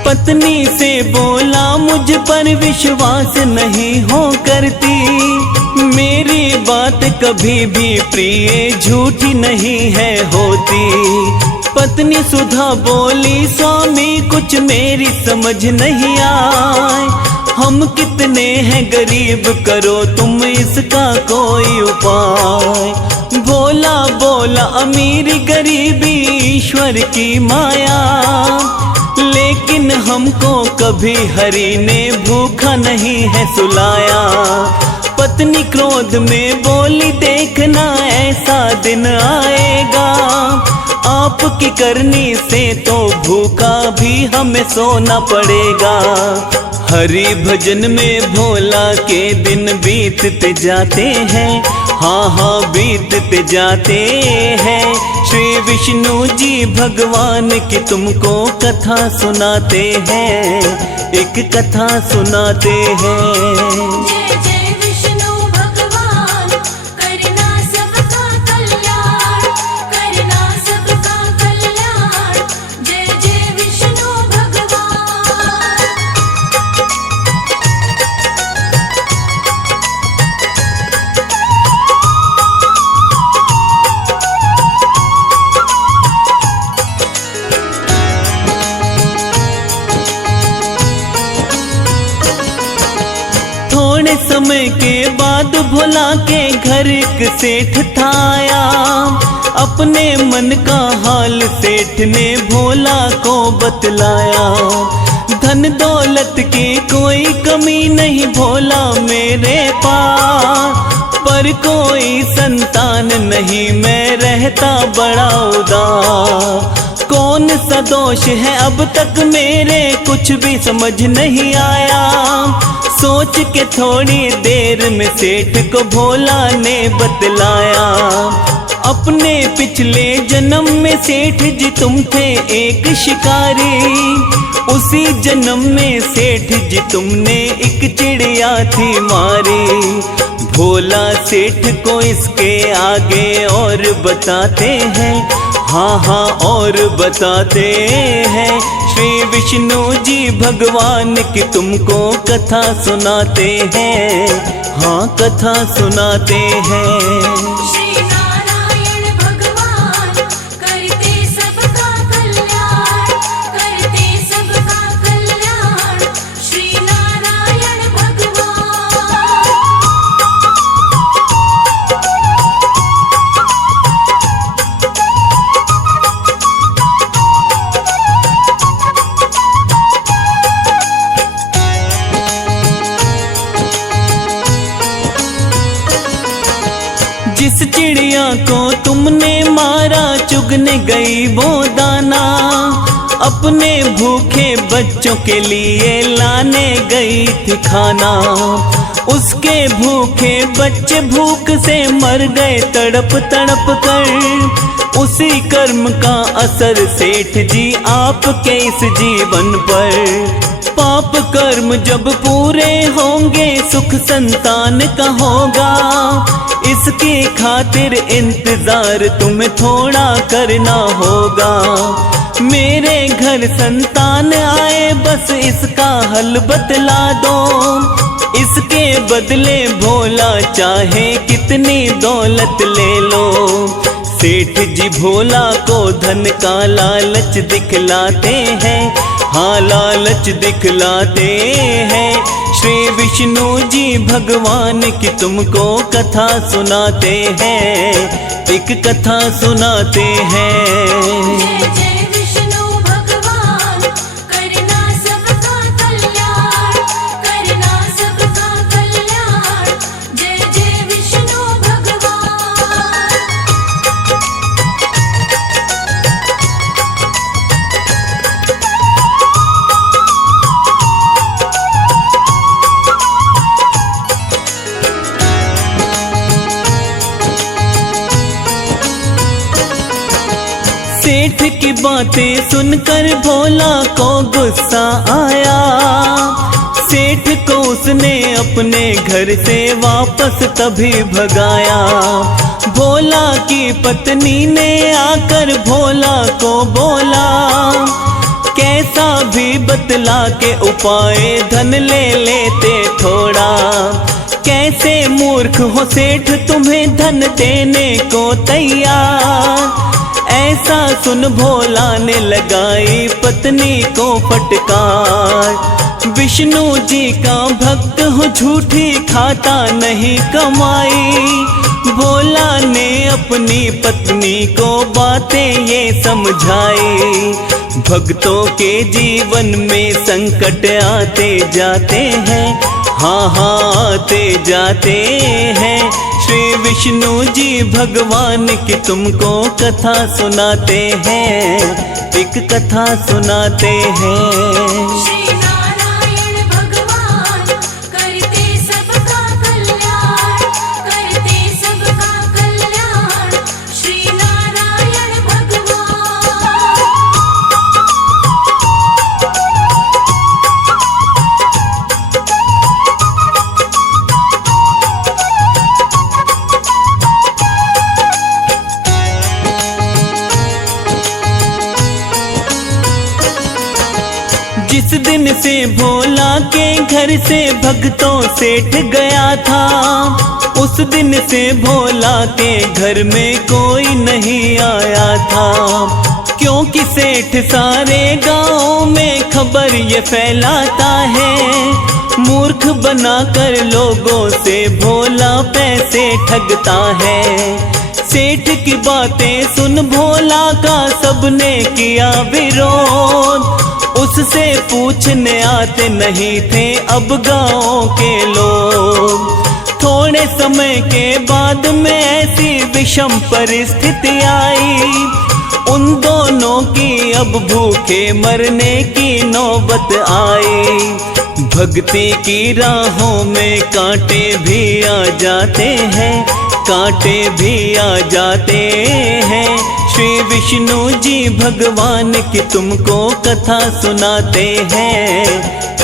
पत्नी से बोला, मुझ पर विश्वास नहीं हो करती, मेरी बात कभी भी प्रिय झूठी नहीं है होती। पत्नी सुधा बोली, स्वामी कुछ मेरी समझ नहीं आए, हम कितने हैं गरीब, करो तुम इसका कोई उपाय। भोला बोला, अमीरी गरीबी ईश्वर की माया, लेकिन हमको कभी हरि ने भूखा नहीं है सुलाया। पत्नी क्रोध में बोली, देखना ऐसा दिन आएगा, आपकी करनी से तो भूखा भी हमें सोना पड़ेगा। हरि भजन में भोला के दिन बीतते जाते हैं, हाँ हाँ बीतते जाते हैं। श्री विष्णु जी भगवान की तुमको कथा सुनाते हैं, एक कथा सुनाते हैं। जय जय विष्णु भगवान करना सबका कल्याण, करना सबका कल्याण। जय जय विष्णु भगवान। थोड़े समय के बाद भोला के घर एक सेठ था आया, अपने मन का हाल सेठ ने भोला को बतलाया। धन दौलत की कोई कमी नहीं भोला मेरे पास, पर कोई संतान नहीं, मैं रहता बड़ा उदास। कौन सा दोष है अब तक मेरे कुछ भी समझ नहीं आया। सोच के थोड़ी देर में सेठ को भोला ने बतलाया, अपने पिछले जन्म में सेठ जी तुम थे एक शिकारी, उसी जन्म में सेठ जी तुमने एक चिड़िया थी मारी। भोला सेठ को इसके आगे और बताते हैं, हाँ हाँ और बताते हैं। श्री विष्णु जी भगवान की तुमको कथा सुनाते हैं, हाँ कथा सुनाते हैं। श्री नारायण भगवान करते सबका कल्याण, करते सबका कल्याण। श्री नारायण भगवान। जिस चिड़िया को तुमने मारा चुगने गई वो दाना, अपने भूखे बच्चों के लिए लाने गई थी खाना। उसके भूखे बच्चे भूख से मर गए तड़प तड़प कर। उसी कर्म का असर सेठ जी आपके इस जीवन पर। पाप कर्म जब पूरे होंगे सुख संतान का होगा। इसकी खातिर इंतजार तुम्हें थोड़ा करना होगा। मेरे घर संतान आए बस इसका हल बतला दो। इसके बदले भोला चाहे कितनी दौलत ले लो। सेठ जी भोला को धन का लालच दिखलाते हैं। हाँ लालच दिखलाते हैं। श्री विष्णु जी भगवान की तुमको कथा सुनाते हैं। एक कथा सुनाते हैं। जय जय विष्णु भगवान करना सबका कल्याण, करना सबका कल्याण। जय जय विष्णु भगवान। सेठ की बातें सुनकर भोला को गुस्सा आया। सेठ को उसने अपने घर से वापस तभी भगाया। भोला की पत्नी ने आकर भोला को बोला, कैसा भी बतला के उपाय धन ले लेते थोड़ा। कैसे मूर्ख हो सेठ तुम्हें धन देने को तैयार। ऐसा सुन भोला ने लगाई पत्नी को फटकार। विष्णु जी का भक्त हूँ झूठी खाता नहीं कमाई। भोला ने अपनी पत्नी को बातें ये समझाई। भक्तों के जीवन में संकट आते जाते हैं। हाँ हाँ आते जाते हैं। श्री विष्णु जी भगवान की तुमको कथा सुनाते हैं। एक कथा सुनाते हैं। श्री नारायण भगवान करते सबका कल्याण, करते सबका कल्याण। श्री नारायण भगवान। जिस दिन से भोला के घर से भक्तों सेठ गया था, उस दिन से भोला के घर में कोई नहीं आया था। क्योंकि सेठ सारे गांव में खबर ये फैलाता है। मूर्ख बनाकर लोगों से भोला पैसे ठगता है। सेठ की बातें सुन भोला का सबने किया विरोध। उससे पूछने आते नहीं थे अब गाँव के लोग। थोड़े समय के बाद में ऐसी विषम परिस्थिति आई। उन दोनों की अब भूखे मरने की नौबत आई। भक्ति की राहों में कांटे भी आ जाते हैं। कांटे भी आ जाते हैं। श्री विष्णु जी भगवान की तुमको कथा सुनाते हैं।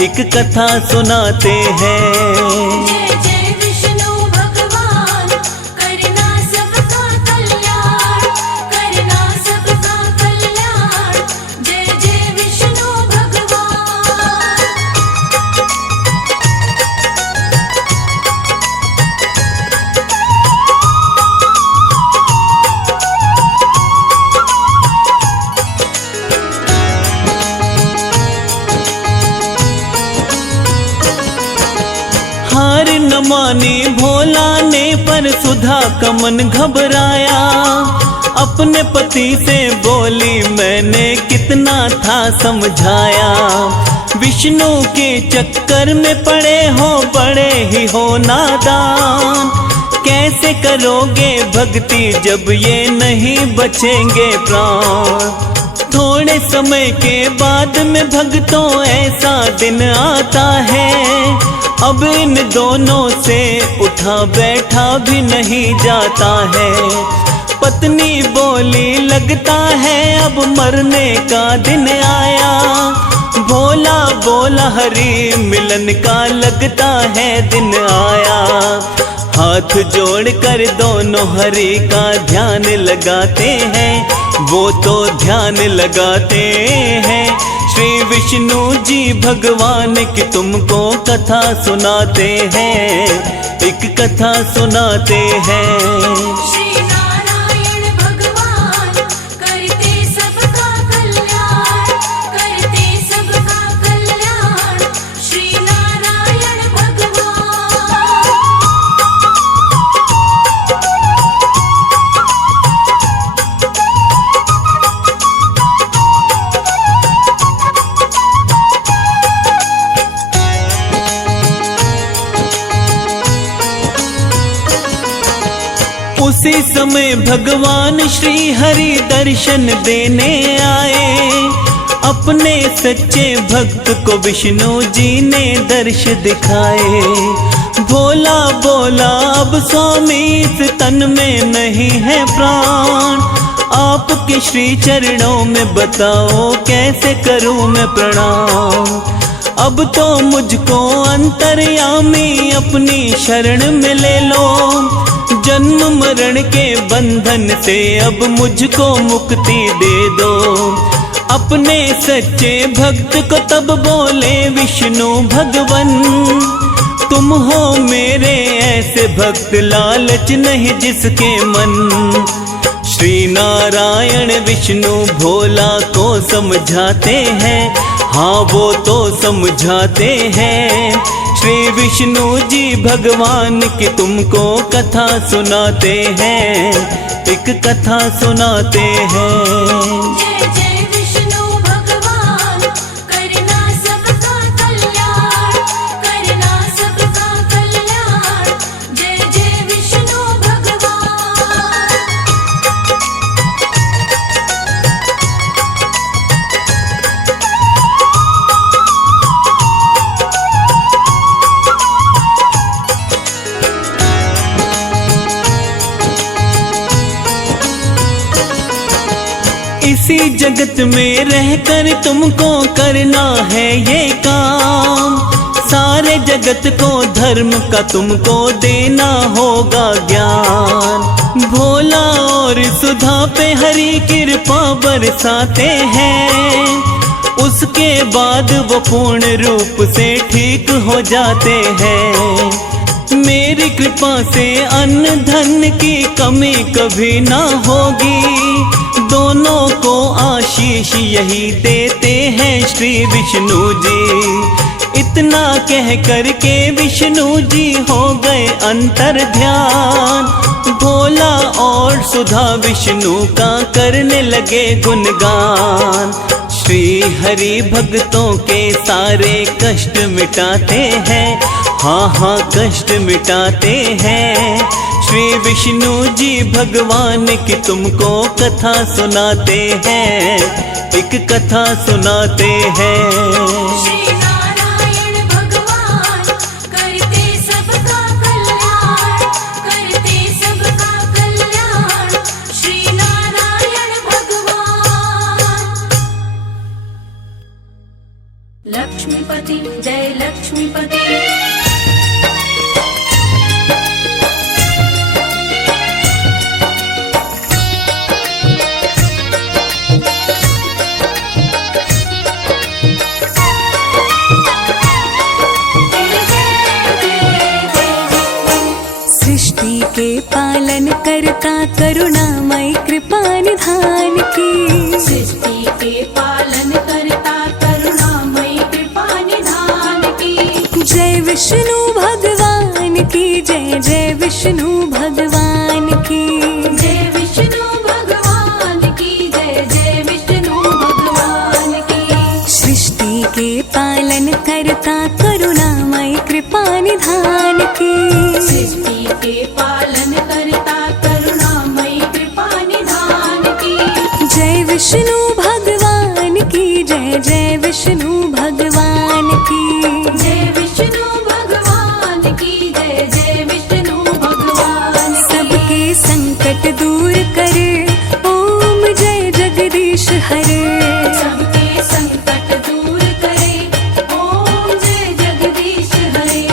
एक कथा सुनाते हैं। जय जय विष्णु भगवान करना सबका कल्याण, करना सबका कल्याण। जय जय विष्णु भगवान। हार न मानी भोला ने पर सुधा का मन घबराया। अपने पति से बोली मैंने कितना था समझाया। विष्णु के चक्कर में पड़े हो बड़े ही हो नादान। कैसे करोगे भक्ति जब ये नहीं बचेंगे प्राण। थोड़े समय के बाद में भक्तों ऐसा दिन आता है, अब इन दोनों से उठा बैठा भी नहीं जाता है। पत्नी बोली लगता है अब मरने का दिन आया, भोला बोला हरि मिलन का लगता है दिन आया। हाथ जोड़कर दोनों हरि का ध्यान लगाते हैं, वो तो ध्यान लगाते हैं। श्री विष्णु जी भगवान की तुमको कथा सुनाते हैं, एक कथा सुनाते हैं। श्री नारायण भगवान करते सबका कल्याण, करते सबका कल्याण। श्री नारायण भगवान। उसी समय भगवान श्री हरि दर्शन देने आए, अपने सच्चे भक्त को विष्णु जी ने दर्श दिखाए। भोला बोला अब स्वामी इस तन में नहीं है प्राण, आपके श्री चरणों में बताओ कैसे करूं मैं प्रणाम। अब तो मुझको अंतर्यामी अपनी शरण में ले लो, जन्म मरण के बंधन से अब मुझको मुक्ति दे दो। अपने सच्चे भक्त को तब बोले विष्णु भगवन, तुम हो मेरे ऐसे भक्त लालच नहीं जिसके मन। श्री नारायण विष्णु भोला को समझाते हैं, हाँ वो तो समझाते हैं। श्री विष्णु जी भगवान की तुमको कथा सुनाते हैं, एक कथा सुनाते हैं। जय जय विष्णु भगवान करना सबका कल्याण, करना सबका कल्याण। जय जय विष्णु भगवान। इसी जगत में रहकर तुमको करना है ये काम, सारे जगत को धर्म का तुमको देना होगा ज्ञान। भोला और सुधा पे हरि कृपा बरसाते हैं, उसके बाद वो पूर्ण रूप से ठीक हो जाते हैं। मेरी कृपा से अन्न धन की कमी कभी ना होगी, दोनों को आशीष यही देते हैं श्री विष्णु जी। इतना कह कर के विष्णु जी हो गए अंतर ध्यान, भोला और सुधा विष्णु का करने लगे गुणगान। श्री हरि भक्तों के सारे कष्ट मिटाते हैं, हाँ हाँ कष्ट मिटाते हैं। श्री विष्णु जी भगवान की तुमको कथा सुनाते हैं, एक कथा सुनाते हैं। श्री नारायण भगवान करते सबका कल्याण, करते सबका कल्याण। श्री नारायण भगवान। लक्ष्मीपति जय लक्ष्मीपति। सृष्टि के पालन करता करुणामय कृपा निधान की, सृष्टि के पालन करता करुणामय कृपा निधान की। जय विष्णु भगवान की जय, जय विष्णु भगवान की। जय विष्णु भगवान की जय, जय विष्णु भगवान की। सृष्टि के पालन करता करुणामय कृपा निधान की, सृष्टि के पालन करता करुणामय कृपा निधान की। जय विष्णु भगवान जय जय विष्णु भगवान की। जय विष्णु भगवान की जय, जय विष्णु भगवान की। सबके संकट दूर करे, ओम जय जगदीश हरे। सबके संकट दूर करे, ओम जय जगदीश हरे।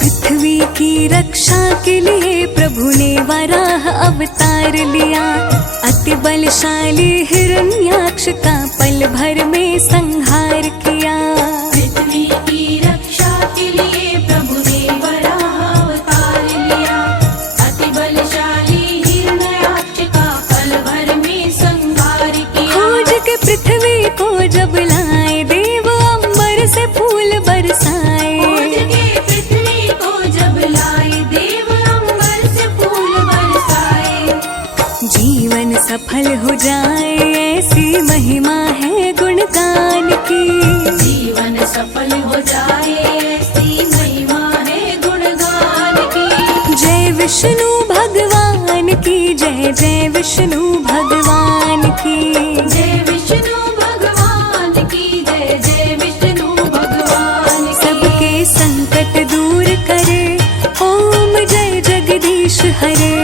पृथ्वी की रक्षा के लिए प्रभु ने वराह अवतार लिया। अति बलशाली हिरण्याक्ष का पल भर में संहार किया। पृथ्वी की रक्षा के लिए प्रभु ने वराह अवतार लिया। अति बलशाली हिरण्याक्ष का पल भर में संहार किया। खोज के पृथ्वी को जब लाए, देव अंबर से फूल बरसाए। खोज के पृथ्वी को जब लाए, देव अंबर से फूल बरसाए। जीवन सफल हो जाए, ऐसी महिमा है गुणगान की। जीवन सफल हो जाए, ऐसी महिमा है गुणगान की। जय विष्णु भगवान की जय, जय विष्णु भगवान की। जय विष्णु भगवान की जय, जय विष्णु भगवान की। सबके संकट दूर करे, ओम जय जगदीश हरे।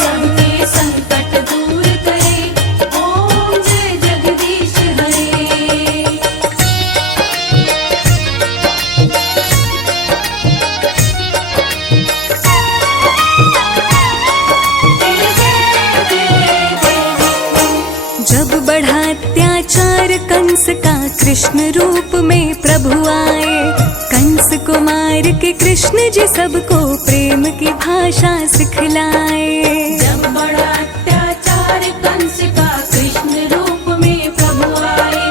सबके संकट दूर करे, ओम जय जगदीश हरे। जब बढ़ा अत्याचार कंस का, कृष्ण रूप में प्रभु आए। कंस को मार के कृष्ण जी सबको प्रेम की भाषा सिखलाए। जब बड़ा अत्याचार कंस का, कृष्ण रूप में प्रभु आए।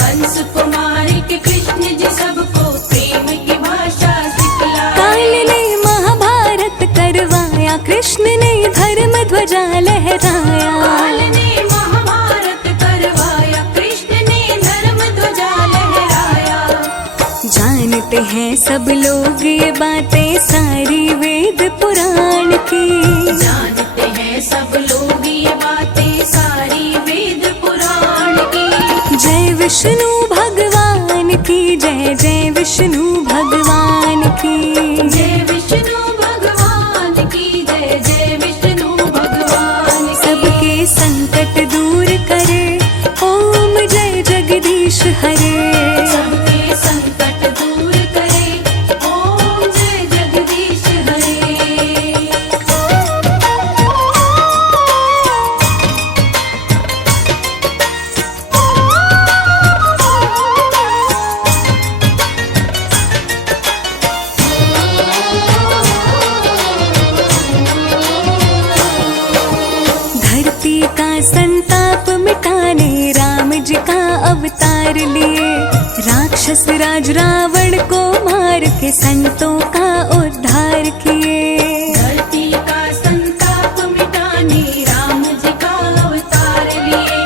कंस को मार के कृष्ण जी सबको प्रेम की भाषा सिखलाए। काल ने महाभारत करवाया, कृष्ण ने धर्म ध्वजा लहराया। काल ने महाभारत करवाया, कृष्ण ने धर्म ध्वजा लहराया। जानते हैं सब लोग ये बातें सारी वेद पुराण की। जानते हैं सब लोग ये बातें सारी वेद पुराण की। जय विष्णु भगवान की जय, जय विष्णु भगवान की। जय विष्णु भगवान की जय, जय विष्णु भगवान की। सबके संकट दूर करे, ओम जय जगदीश हरे। सबके संकट दूर करे, ओम जय जगदीश हरे। धरती का संताप मिटाने राम जी का अवतार लिए। राक्षस राज रावण को मार के संतों का उद्धार किए। धरती का संताप मिटाने राम जी का अवतार लिए।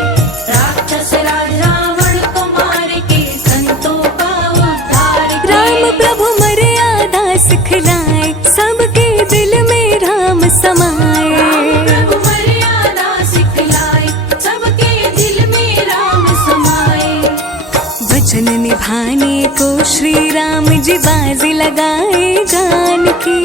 राक्षस राज रावण को मार के संतों का उद्धार किए। राम प्रभु मर्यादा सिखलाए, सबके दिल में राम समाए। राम प्रभु मर्यादा सिखलाए, सबके दिल में राम समाए। वचन निभाने को श्री राम जी बाजी लगाए जान की।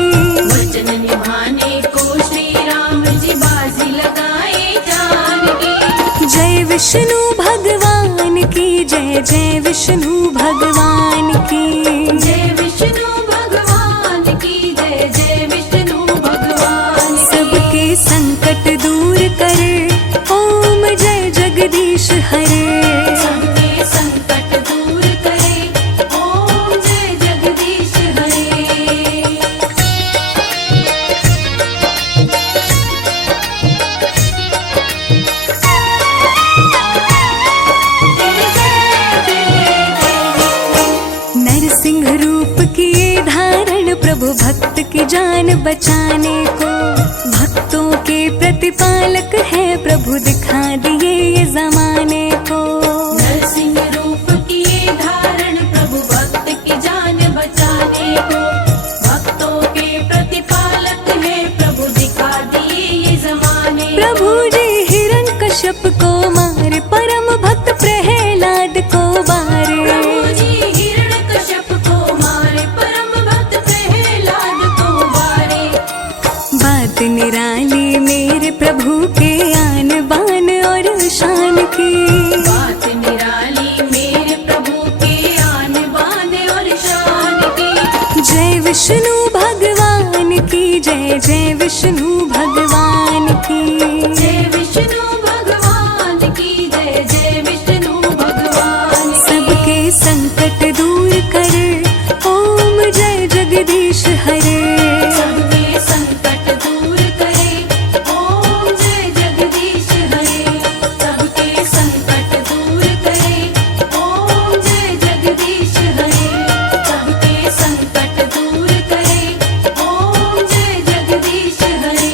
वचन निभाने को श्री राम जी बाजी लगाए जान की। जय विष्णु भगवान की जय, जय विष्णु भगवान की। जय विष्णु भगवान की जय, जय विष्णु भगवान की। सबके संकट दूर करे, ओम जय जगदीश हरे। सबके संकट दूर करे, ओम जय जगदीश हरे। नरसिंह रूप किए धारण, प्रभु भक्त की जान बचाने को। भक्तों के प्रतिपालक है प्रभु, दिखा दिए ये कश्यप को मारे, परम भक्त प्रहलाद को बारे। प्रभु जी हिरण्यकश्यप को मारे, परम भक्त प्रहलाद को बारे। बात निराली मेरे प्रभु के आन बान और शान की, बात निराली मेरे प्रभु के आन बान और शान की। जय विष्णु भगवान की जय, जय विष्णु भगवान की। जय विष्णु भगवान की जय, जय विष्णु भगवान की। सबके संकट दूर करे, ओम जय जगदीश हरे। सबके संकट दूर करे, ओम जय जगदीश हरे। सबके संकट दूर करे, ओम जय जगदीश हरे। सबके संकट दूर करे, ओम जय जगदीश हरे।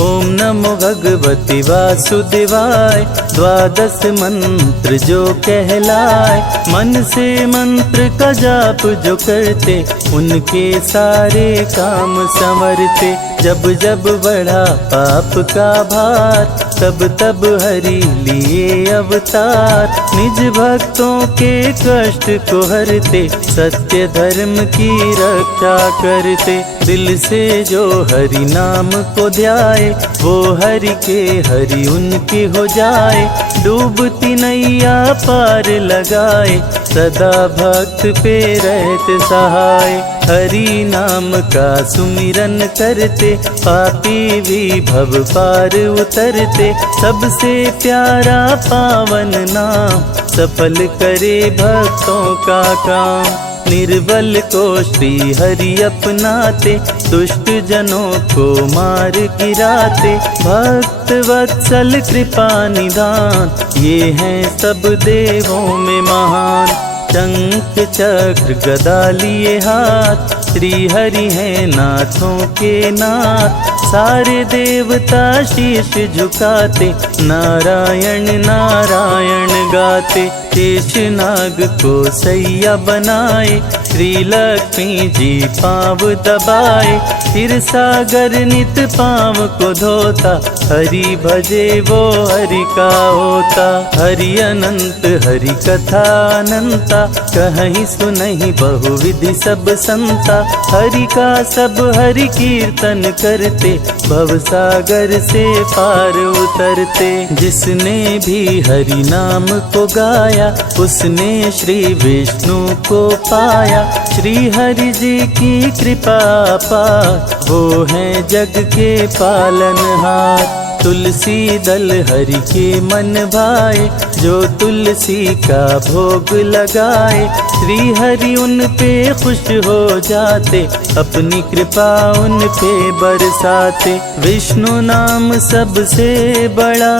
ओम नमो भगवती वासुदेवाय, द्वादश मंत्र जो कहलाए। मन से मंत्र का जाप जो करते, उनके सारे काम संवरते। जब जब बढ़ा पाप का भार, तब तब हरि लिए अवतार। निज भक्तों के कष्ट को हरते, सत्य धर्म की रक्षा करते। दिल से जो हरि नाम को ध्याए, वो हरि के हरि उनकी हो जाए। डूबती नैया पार लगाए, सदा भक्त पे रहते सहाय। हरि नाम का सुमिरन करते, पापी भी भव पार उतरते। सबसे प्यारा पावन नाम, सफल करे भक्तों का काम। निर्बल को श्री हरि अपनाते, दुष्ट जनों को मार गिराते। भक्त वत्सल कृपा निदान, ये हैं सब देवों में महान। शंख चक्र गदा लिए हाथ, श्री हरि हैं नाथों के नाथ। सारे देवता शीश झुकाते, नारायण नारायण गाते। शेष नाग को सैया बनाए, श्री लक्ष्मी जी पाँव दबाए। फिर सागर नित पाँव को धोता, हरि भजे वो हरि का होता। हरि अनंत हरि कथा अनंता, कहीं सुनहि बहुविधि सब संता। हरि का सब हरि कीर्तन करते, भव सागर से पार उतरते। जिसने भी हरि नाम को गाया, उसने श्री विष्णु को पाया। श्री हरि जी की कृपा पार, वो हैं जग के पालनहार। तुलसी दल हरि के मन भाए, जो तुलसी का भोग लगाए। श्री हरि उन पे खुश हो जाते, अपनी कृपा उन पे बरसाते। विष्णु नाम सबसे बड़ा,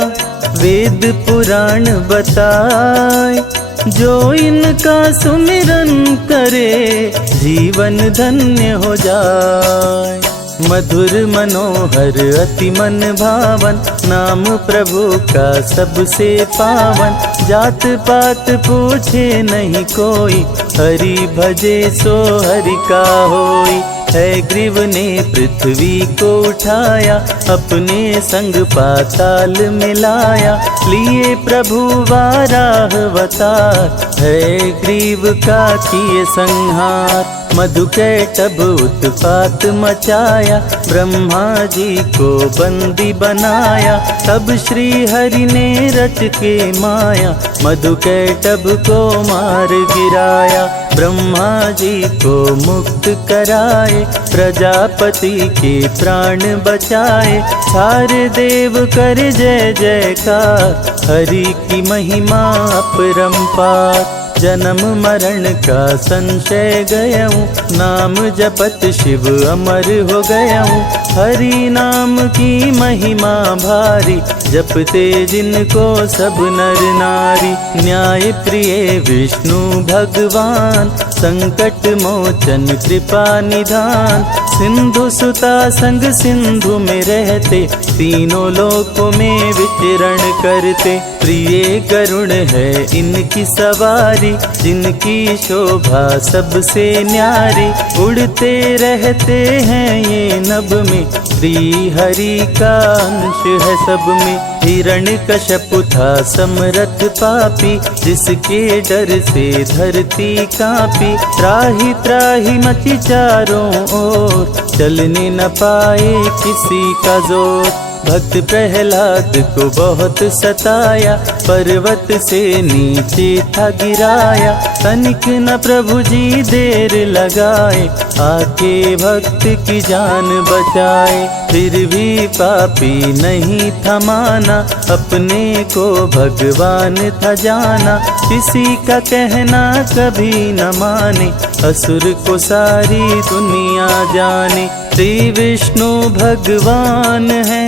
वेद पुराण बताए। जो इनका सुमिरन करे, जीवन धन्य हो जाए। मधुर मनोहर अति मन भावन, नाम प्रभु का सबसे पावन। जात पात पूछे नहीं कोई, हरि भजे सो हरि का होई। है ग्रीव ने पृथ्वी को उठाया, अपने संग पाताल मिलाया। लिए प्रभु वाराह अवतार, है ग्रीव का किए संहार। मधुकैटभ उत्पात मचाया, ब्रह्मा जी को बंदी बनाया। तब श्री हरि ने रच के माया, मधुकैटभ को मार गिराया। ब्रह्मा जी को मुक्त कराए, प्रजापति के प्राण बचाए। सारे देव कर जय जयकार, हरि की महिमा अपरंपार। जन्म मरण का संशय गयऊँ, नाम जपत शिव अमर हो गयऊँ। हरि नाम की महिमा भारी, जपते जिनको सब नर नारी। न्याय प्रिय विष्णु भगवान, संकट मोचन कृपा निधान। सिंधु सुता संग सिंधु में रहते, तीनों लोकों में विचरण करते। प्रिय करुण है इनकी सवारी, जिनकी शोभा सबसे न्यारी। उड़ते रहते हैं ये नभ में, श्री हरि का अंश है सब में। हिरण्यकश्यप था समरथ पापी, जिसके डर से धरती कांपी। त्राहि त्राहि मची चारों ओर, चलने न पाए किसी का जोर। भक्त प्रहलाद को बहुत सताया, पर्वत से नीचे था गिराया। तनिक न प्रभु जी देर लगाए, आके भक्त की जान बचाए। फिर भी पापी नहीं था माना, अपने को भगवान था जाना। किसी का कहना कभी न माने, असुर को सारी दुनिया जाने। श्री विष्णु भगवान है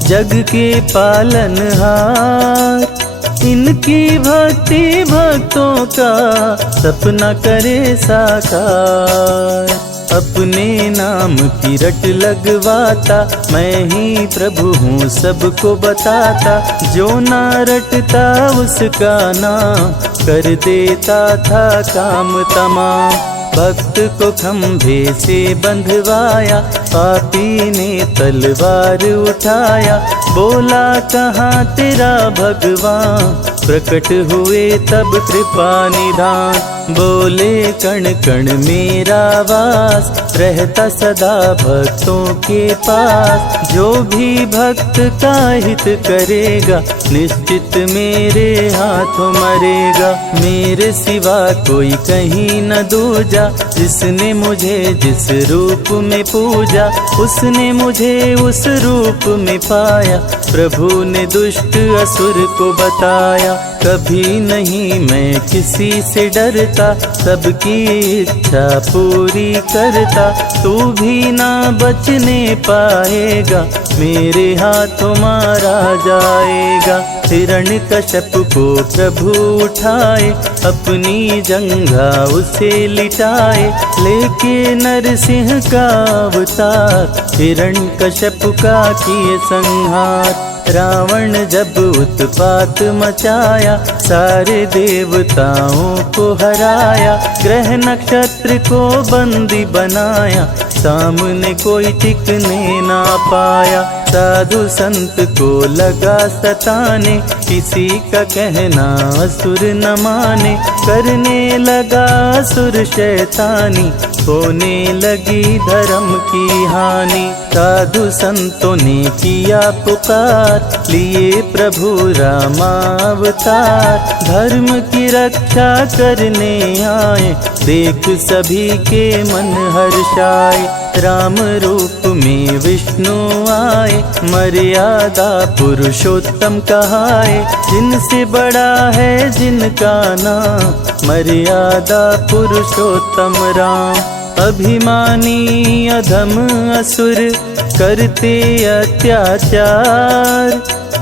जग के पालनहार, इनकी भक्ति भक्तों का सपना करे साकार। अपने नाम की रट लगवाता, मैं ही प्रभु हूँ सबको बताता। जो ना रटता उसका नाम, कर देता था काम तमाम। भक्त को खंभे से बंधवाया, पापी ने तलवार उठाया। बोला कहाँ तेरा भगवान, प्रकट हुए तब कृपा निधान। बोले कण कण मेरा वास, रहता सदा भक्तों के पास। जो भी भक्त का हित करेगा, निश्चित मेरे हाथों मरेगा। मेरे सिवा कोई कहीं न दूजा, जिसने मुझे जिस रूप में पूजा, उसने मुझे उस रूप में पाया। प्रभु ने दुष्ट असुर को बताया, कभी नहीं मैं किसी से डरता। सबकी इच्छा पूरी करता, तू भी ना बचने पाएगा, मेरे हाथों मारा जाएगा। हिरण्यकश्यप को प्रभु उठाए, अपनी जंघा उसे लिटाए। लेके नरसिंह का अवतार, हिरण्यकश्यप का किए संहार। रावण जब उत्पात मचाया, सारे देवताओं को हराया। ग्रह नक्षत्र को बंदी बनाया, सामने कोई टिकने ना पाया। साधु संत को लगा सताने, किसी का कहना असुर न माने। करने लगा असुर शैतानी, होने लगी धर्म की हानि। साधु संतों ने किया पुकार, लिए प्रभु रामावतार। धर्म की रक्षा करने आए, देख सभी के मन हर्षाए। राम रूप में विष्णु आए, मर्यादा पुरुषोत्तम कहाए। जिनसे बड़ा है जिनका नाम, मर्यादा पुरुषोत्तम राम। अभिमानी अधम असुर करते अत्याचार,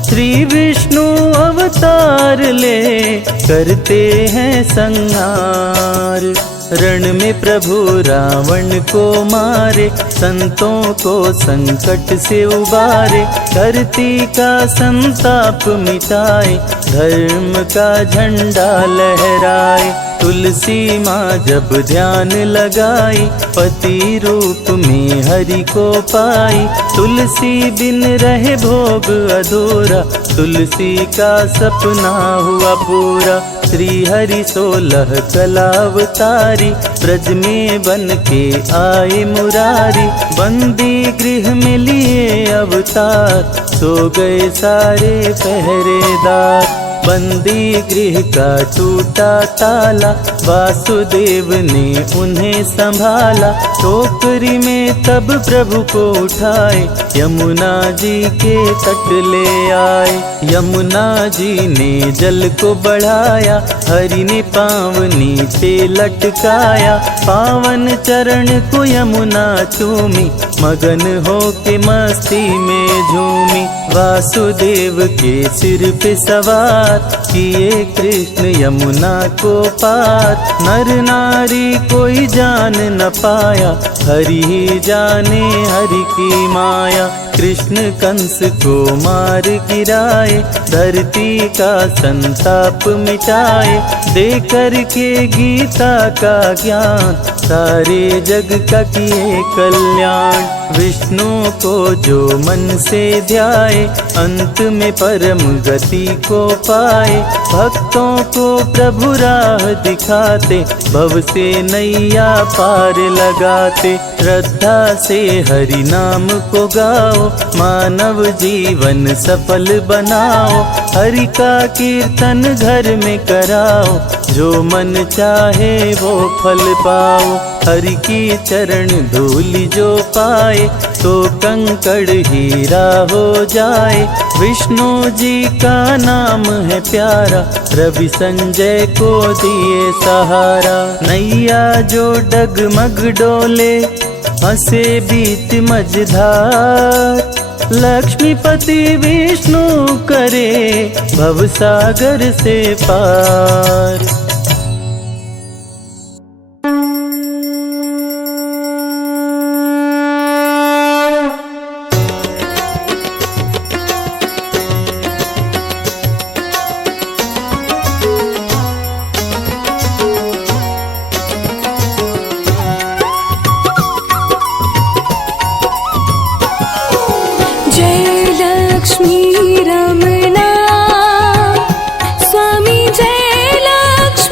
श्री विष्णु अवतार ले करते हैं संहार। रण में प्रभु रावण को मारे, संतों को संकट से उबारे। धरती का संताप मिटाए, धर्म का झंडा लहराए। तुलसी माँ जब ध्यान लगाई, पति रूप में हरि को पाई। तुलसी बिन रहे भोग अधूरा, तुलसी का सपना हुआ पूरा। श्री हरि 16 कलावतारी, ब्रज में बन के आए मुरारी। बंदी गृह में लिए अवतार, सो गए सारे पहरेदार। बंदी गृह का टूटा ताला, वासुदेव ने उन्हें संभाला। टोकरी में तब प्रभु को उठाए, यमुना जी के तट ले आए। यमुना जी ने जल को बढ़ाया, हरि ने पाँव नीचे लटकाया। पावन चरण को यमुना चूमी, मगन हो के मस्ती में झूमी। वासुदेव के सिर पे सवार, किए कृष्ण यमुना को पार। नर नारी कोई जान न पाया, हरि ही जाने हरि की माया। कृष्ण कंस को मार गिराए, धरती का संताप मिटाए। दे करके गीता का ज्ञान, सारे जग का किए कल्याण। विष्णु को जो मन से ध्याए, अंत में परम गति को पाए। भक्तों को प्रभु राह दिखाते, भव से नैया पार लगाते। श्रद्धा से हरि नाम को गाओ, मानव जीवन सफल बनाओ। हरि का कीर्तन घर में कराओ, जो मन चाहे वो फल पाओ। हरि की चरण धूलि जो पाए, तो कंकड़ हीरा हो जाए। विष्णु जी का नाम है प्यारा, रवि संजय को दिए सहारा। नैया जो डगमग डोले, हंसे बीच मझधार। लक्ष्मीपति विष्णु करे, भवसागर से पार। लक्ष्मी रमना स्वामी जय लक्ष्मी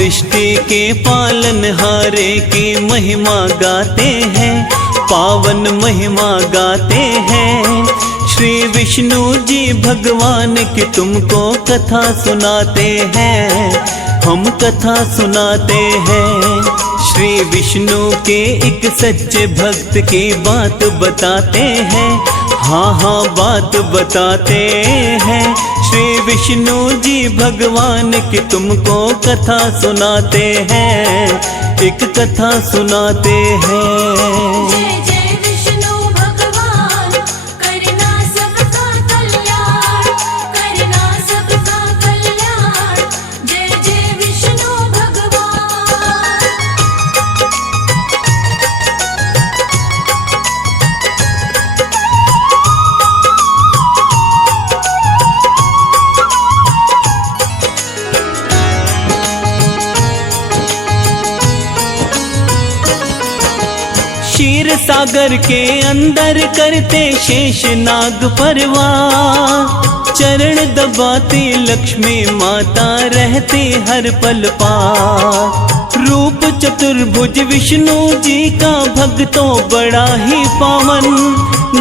सृष्टि के पालनहारे की महिमा गाते हैं, पावन महिमा गाते हैं। श्री विष्णु जी भगवान की तुमको कथा सुनाते हैं, हम कथा सुनाते हैं। श्री विष्णु के एक सच्चे भक्त की बात बताते हैं, हाँ हाँ बात बताते हैं। श्री विष्णु जी भगवान की तुमको कथा सुनाते हैं, एक कथा सुनाते हैं। जय जय विष्णु भगवान, करना सबका कल्याण, करना सबका कल्याण। जय जय विष्णु भगवान। क्षीर सागर के अंदर करते शेष नाग परवार, चरण दबाती लक्ष्मी माता रहती हर पल पार। रूप चतुर्भुज विष्णु जी का भक्तों बड़ा ही पावन,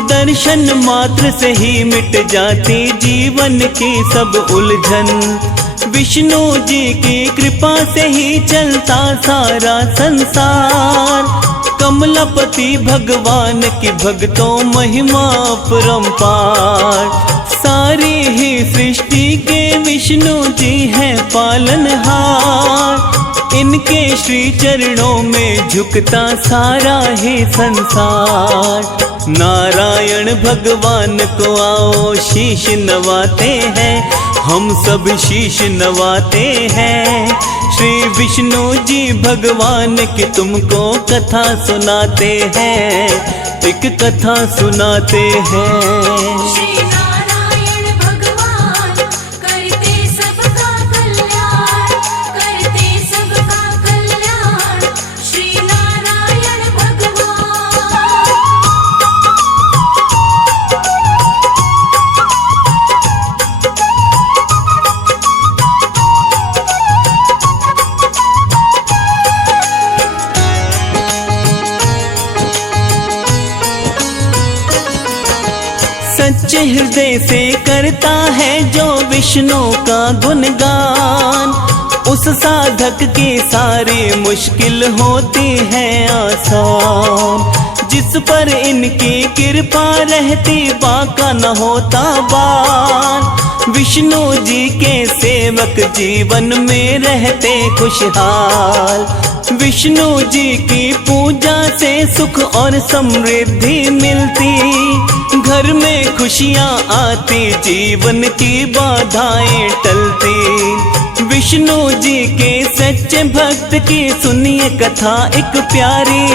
दर्शन मात्र से ही मिट जाती जीवन की सब उलझन। विष्णु जी की कृपा से ही चलता सारा संसार। कमलापति भगवान की भक्तों महिमा परम्पार। सारी ही सृष्टि के विष्णु जी हैं पालनहार। इनके श्री चरणों में झुकता सारा ही संसार। नारायण भगवान को आओ शीश नवाते हैं, हम सब शीश नवाते हैं। श्री विष्णु जी भगवान की तुमको कथा सुनाते हैं, एक कथा सुनाते हैं। श्री नारायण भगवान, करते सबका कल्याण, करते सबका कल्याण। श्री नारायण भगवान। सच्चे हृदय से करता है जो विष्णु का गुणगान, उस साधक की सारी मुश्किल होती है आसान। जिस पर इनकी कृपा रहती बाका न होता बार। विष्णु जी के सेवक जीवन में रहते खुशहाल। विष्णु जी की पूजा से सुख और समृद्धि मिलती, घर में खुशियाँ आती, जीवन की बाधाएं टलती। विष्णु जी के सच्चे भक्त की सुनिए कथा एक प्यारी।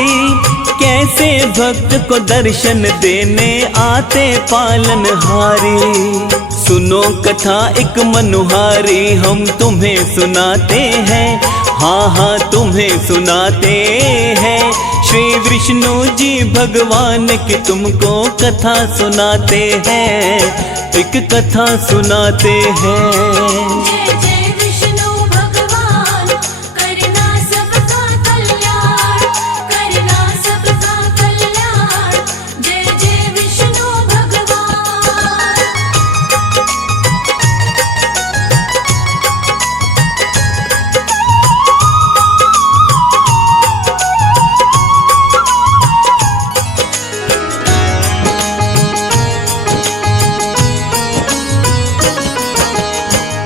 कैसे भक्त को दर्शन देने आते पालनहारी। सुनो कथा एक मनोहारी, हम तुम्हें सुनाते हैं, हाँ हाँ तुम्हें सुनाते हैं। श्री विष्णु जी भगवान की तुमको कथा सुनाते हैं, एक कथा सुनाते हैं। जय जय विष्णु भगवान, करना सबका कल्याण, करना सबका कल्याण। जय जय विष्णु भगवान।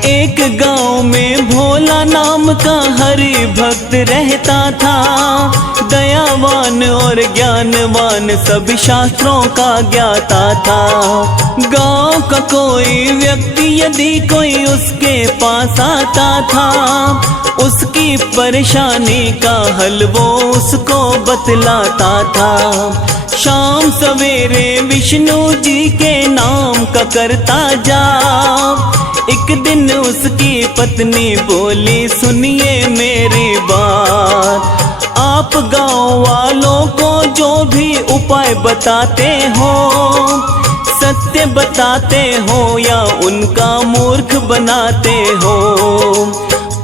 एक गांव में भोला नाम का हरि भक्त रहता था। दयावान और ज्ञानवान सब शास्त्रों का ज्ञाता था। गांव का कोई व्यक्ति यदि कोई उसके पास आता था, उसकी परेशानी का हल वो उसको बतलाता था। शाम सवेरे विष्णु जी के नाम का करता जाप। एक दिन उसकी पत्नी बोली, सुनिए मेरी बात, आप गांव वालों को जो भी उपाय बताते हो, सत्य बताते हो या उनका मूर्ख बनाते हो।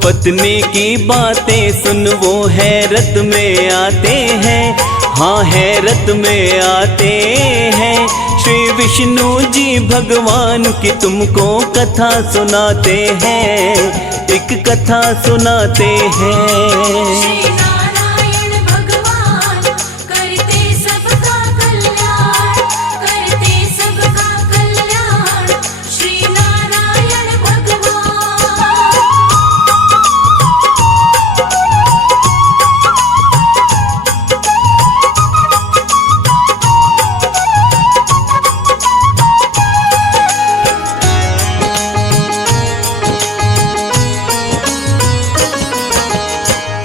पत्नी की बातें सुन वो हैरत में आते हैं, हाँ हैरत में आते हैं। श्री विष्णु जी भगवान की तुमको कथा सुनाते हैं, एक कथा सुनाते हैं। श्री नारायण भगवान करते सबका कल्याण, करते सबका कल्याण। श्री नारायण भगवान।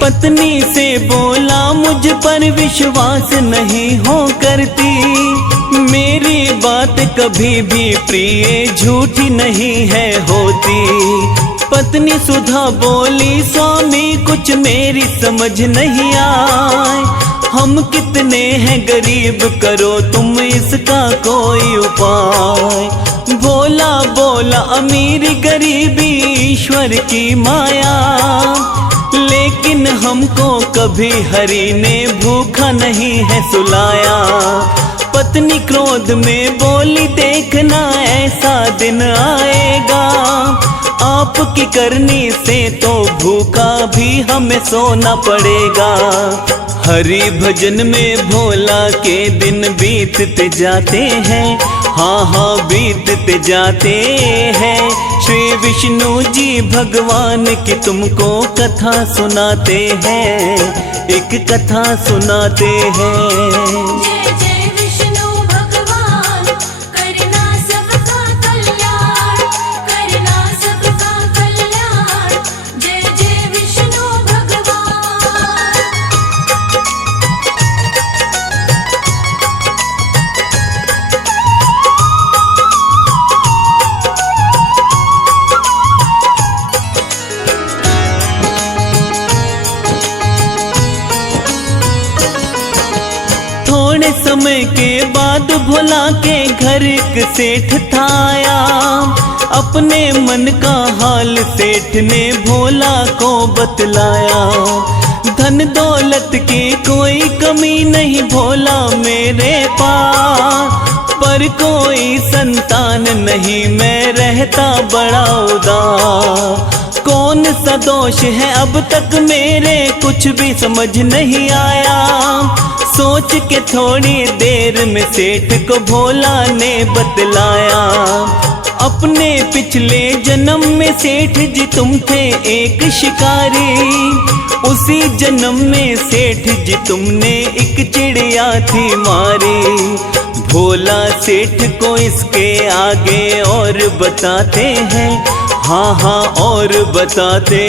पत्नी से बोला मुझ पर विश्वास नहीं हो करती, मेरी बात कभी भी प्रिय झूठी नहीं है होती। पत्नी सुधा बोली स्वामी कुछ मेरी समझ नहीं आए, हम कितने हैं गरीब करो तुम इसका कोई उपाय। भोला बोला अमीरी गरीबी ईश्वर की माया, लेकिन हमको कभी हरि ने भूखा नहीं है सुलाया। पत्नी क्रोध में बोली देखना ऐसा दिन आएगा, आपकी करनी से तो भूखा भी हमें सोना पड़ेगा। हरि भजन में भोला के दिन बीतते जाते हैं, हाँ हाँ बीतते जाते हैं। श्री विष्णु जी भगवान की तुमको कथा सुनाते हैं, एक कथा सुनाते हैं। जय जय विष्णु भगवान करना सबका कल्याण, करना सबका कल्याण। जय जय विष्णु भगवान। थोड़े समय के बाद भोला के घर एक सेठ था आया, अपने मन का हाल सेठ ने भोला को बतलाया। धन दौलत की कोई कमी नहीं भोला मेरे पास, पर कोई संतान नहीं मैं रहता बड़ा उदास। कौन सा दोष है अब तक मेरे कुछ भी समझ नहीं आया। सोच के थोड़ी देर में सेठ को भोला ने बतलाया, अपने पिछले जन्म में सेठ जी तुम थे एक शिकारी, उसी जन्म में सेठ जी तुमने एक चिड़िया थी मारी। भोला सेठ को इसके आगे और बताते हैं, हाँ हाँ और बताते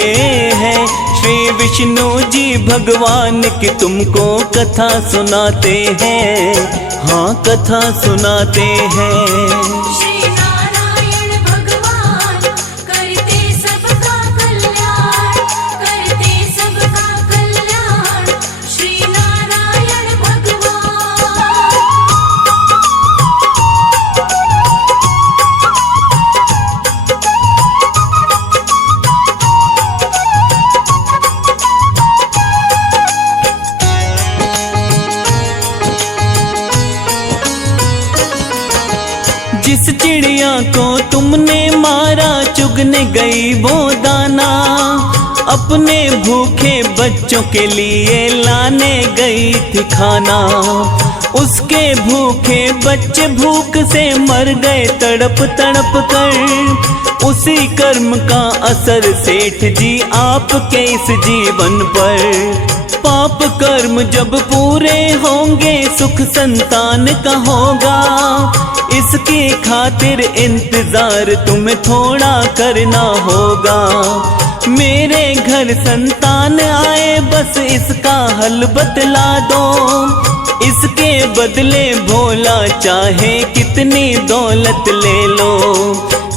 हैं। श्री विष्णु जी भगवान की तुमको कथा सुनाते हैं, हाँ कथा सुनाते हैं। श्री नारायण भगवान करते सबका कल्याण, करते सबका कल्याण। श्री नारायण भगवान। जिस चिड़िया को तुमने मारा चुगने गई वो दाना, अपने भूखे बच्चों के लिए लाने गई थी खाना। उसके भूखे बच्चे भूख से मर गए तड़प तड़प कर, उसी कर्म का असर सेठ जी आपके इस जीवन पर। पाप कर्म जब पूरे होंगे सुख संतान का होगा, इसकी खातिर इंतजार तुम्हें थोड़ा करना होगा। मेरे घर संतान आए बस इसका हल बतला दो, इसके बदले भोला चाहे कितनी दौलत ले लो।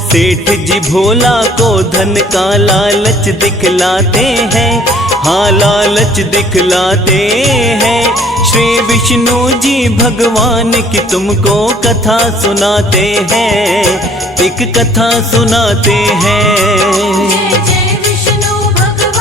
सेठ जी भोला को धन का लालच दिखलाते हैं, हाँ लालच दिखलाते हैं। श्री विष्णु जी भगवान की तुमको कथा सुनाते हैं, एक कथा सुनाते हैं। जय जय विष्णु भगवान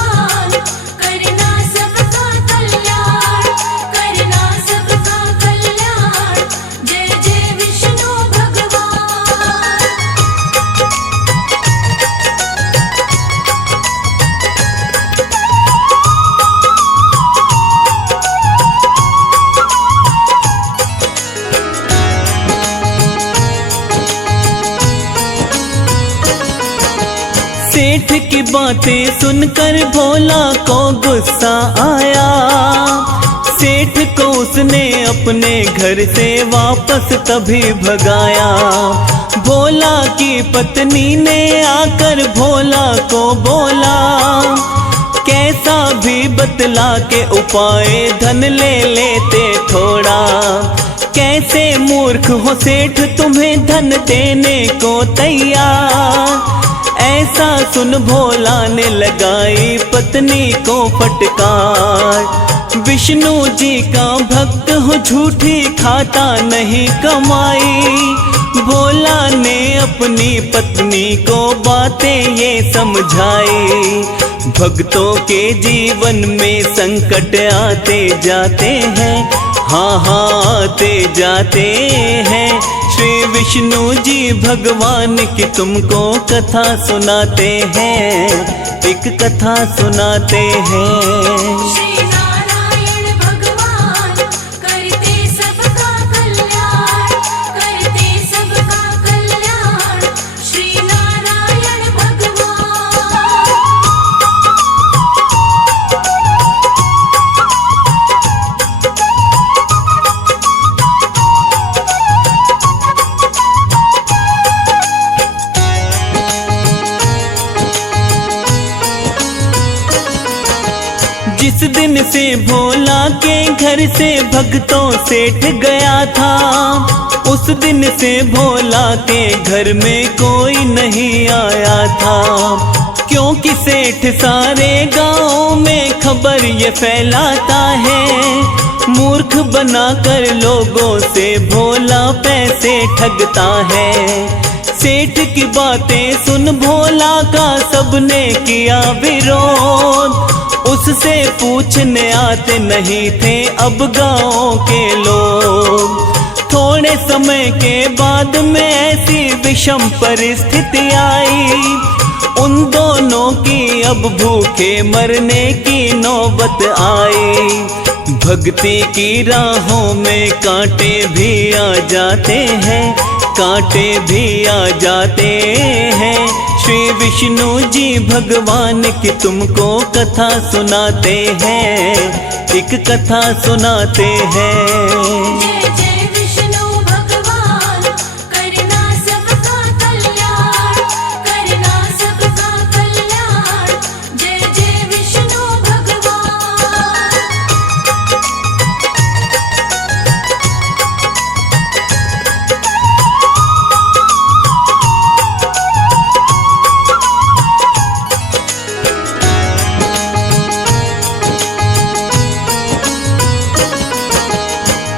सेठ की बातें सुनकर भोला को गुस्सा आया। सेठ को उसने अपने घर से वापस तभी भगाया। भोला की पत्नी ने आकर भोला को बोला, कैसा भी बतला के उपाय धन ले लेते थोड़ा। कैसे मूर्ख हो सेठ तुम्हें धन देने को तैयार। ऐसा सुन भोला ने लगाई पत्नी को फटकार। विष्णु जी का भक्त हो झूठी खाता नहीं कमाई। भोला ने अपनी पत्नी को बातें ये समझाई। भक्तों के जीवन में संकट आते जाते हैं, हाँ आते जाते हैं। श्री विष्णु जी भगवान की तुमको कथा सुनाते हैं, एक कथा सुनाते हैं। श्री नारायण भगवान करते सबका कल्याण, करते सबका कल्याण। श्री नारायण भगवान। जिस दिन से भोला के घर से भक्तों सेठ गया था, उस दिन से भोला के घर में कोई नहीं आया था। क्योंकि सेठ सारे गांव में खबर ये फैलाता है, मूर्ख बनाकर लोगों से भोला पैसे ठगता है। सेठ की बातें सुन भोला का सबने किया विरोध। उससे पूछने आते नहीं थे अब गाँव के लोग। थोड़े समय के बाद में ऐसी विषम परिस्थिति आई। उन दोनों की अब भूखे मरने की नौबत आई। भक्ति की राहों में कांटे भी आ जाते हैं, कांटे भी आ जाते हैं। श्री विष्णु जी भगवान की तुमको कथा सुनाते हैं, एक कथा सुनाते हैं। जय जय विष्णु भगवान करना सबका कल्याण, करना सबका कल्याण। जय जय विष्णु भगवान।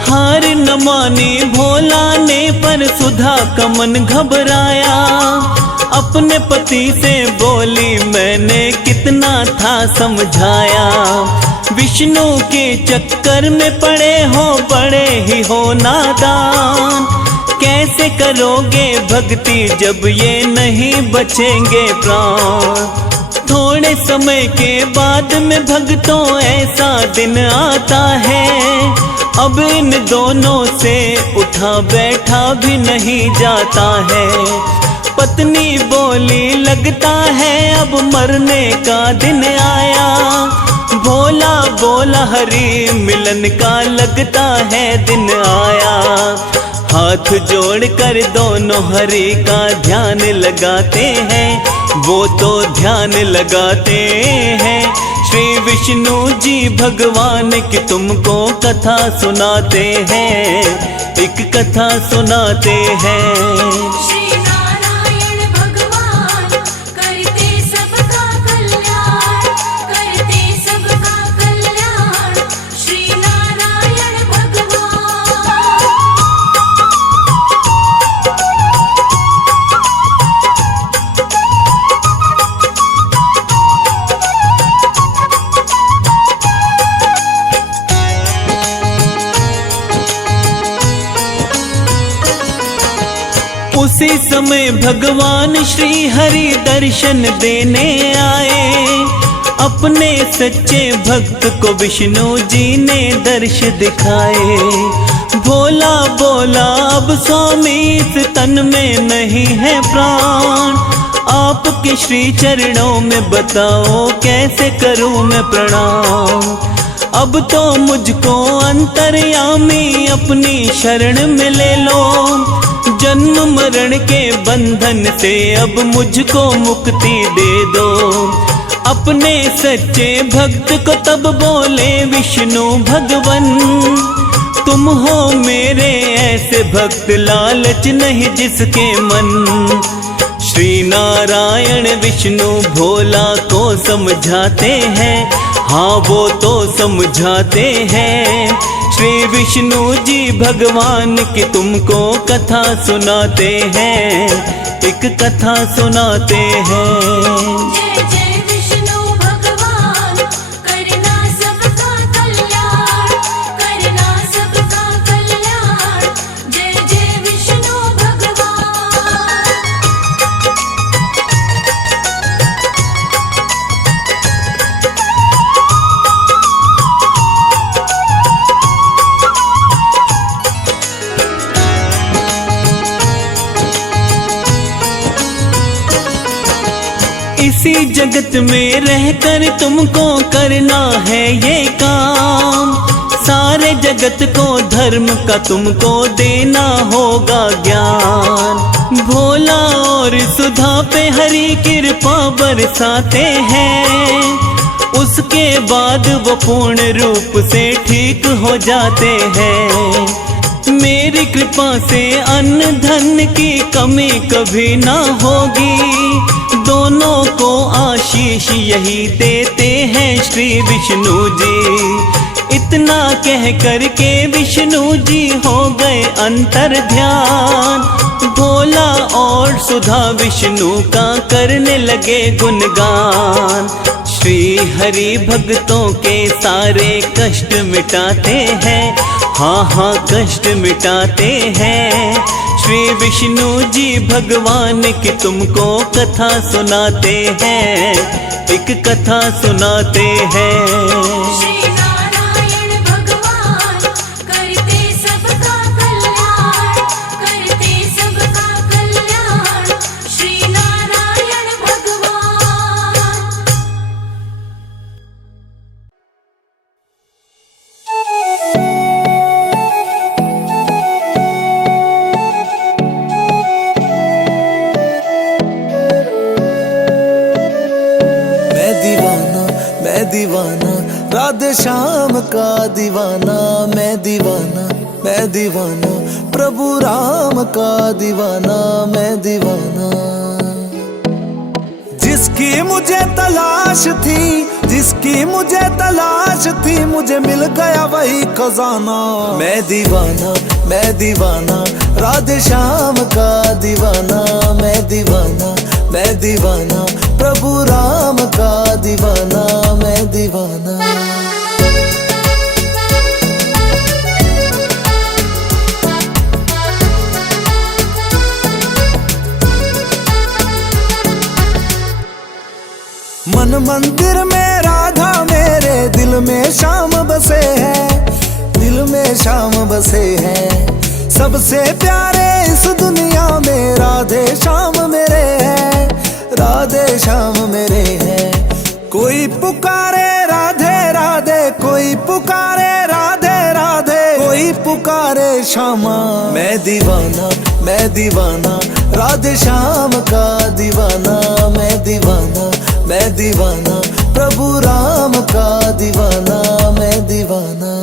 हार न मानी भोला ने पर सुधा का मन घबराया। अपने पति से बोली मैंने कितना था समझाया। विष्णु के चक्कर में पड़े हो बड़े ही हो नादान। कैसे करोगे भक्ति जब ये नहीं बचेंगे प्राण। थोड़े समय के बाद में भक्तों ऐसा दिन आता है, अब इन दोनों से उठा बैठा भी नहीं जाता है। पत्नी बोली लगता है अब मरने का दिन आया। भोला बोला हरि मिलन का लगता है दिन आया। हाथ जोड़कर दोनों हरि का ध्यान लगाते हैं, वो तो ध्यान लगाते हैं। श्री विष्णु जी भगवान की तुमको कथा सुनाते हैं, एक कथा सुनाते हैं। श्री नारायण भगवान करते सबका कल्याण, करते सबका कल्याण। श्री नारायण भगवान। उसी समय भगवान श्री हरि दर्शन देने आए। अपने सच्चे भक्त को विष्णु जी ने दर्श दिखाए। भोला बोला अब स्वामी इस तन में नहीं है प्राण। आपके श्री चरणों में बताओ कैसे करूं मैं प्रणाम। अब तो मुझको अंतर्यामी अपनी शरण में ले लो, जन्म मरण के बंधन से अब मुझको मुक्ति दे दो। अपने सच्चे भक्त को तब बोले विष्णु भगवन, तुम हो मेरे ऐसे भक्त लालच नहीं जिसके मन। श्री नारायण विष्णु भोला को समझाते हैं, हाँ वो तो समझाते हैं। श्री विष्णु जी भगवान की तुमको कथा सुनाते हैं, एक कथा सुनाते हैं। जय जय विष्णु भगवान, करना सबका कल्याण, करना सबका कल्याण। जय जय विष्णु भगवान। इसी जगत में रहकर तुमको करना है ये काम, सारे जगत को धर्म का तुमको देना होगा ज्ञान। भोला और सुधा पे हरि कृपा बरसाते हैं, उसके बाद वो पूर्ण रूप से ठीक हो जाते हैं। मेरी कृपा से अन्न धन की कमी कभी ना होगी, दोनों को आशीष यही देते हैं श्री विष्णु जी। इतना कह कर के विष्णु जी हो गए अंतर ध्यान, भोला और सुधा विष्णु का करने लगे गुणगान। श्री हरि भक्तों के सारे कष्ट मिटाते हैं, हाँ हाँ कष्ट मिटाते हैं। श्री विष्णु जी भगवान की तुमको कथा सुनाते हैं, एक कथा सुनाते हैं। श्री नारायण भगवान, करते सबका कल्याण, करते सबका कल्याण। श्री नारायण भगवान। दीवाना राधे श्याम का दीवाना, मैं दीवाना, मैं दीवाना प्रभु राम का दीवाना, मैं दीवाना। जिसकी मुझे तलाश थी, जिसकी मुझे तलाश थी, मुझे मिल गया वही खजाना। मैं दीवाना, मैं दीवाना राधे श्याम का दीवाना, मैं दीवाना, मैं दीवाना प्रभु राम का दीवाना, मैं दीवाना। मन मंदिर में राधा मेरे दिल में श्याम बसे हैं, दिल में श्याम बसे हैं। सबसे प्यारे इस दुनिया में राधे श्याम मेरे हैं, राधे श्याम मेरे हैं। कोई पुकारे राधे राधे, कोई पुकारे राधे राधे, कोई पुकारे श्यामा। मैं दीवाना, मैं दीवाना राधे श्याम का दीवाना, मैं दीवाना, मैं दीवाना प्रभु राम का दीवाना, मैं दीवाना।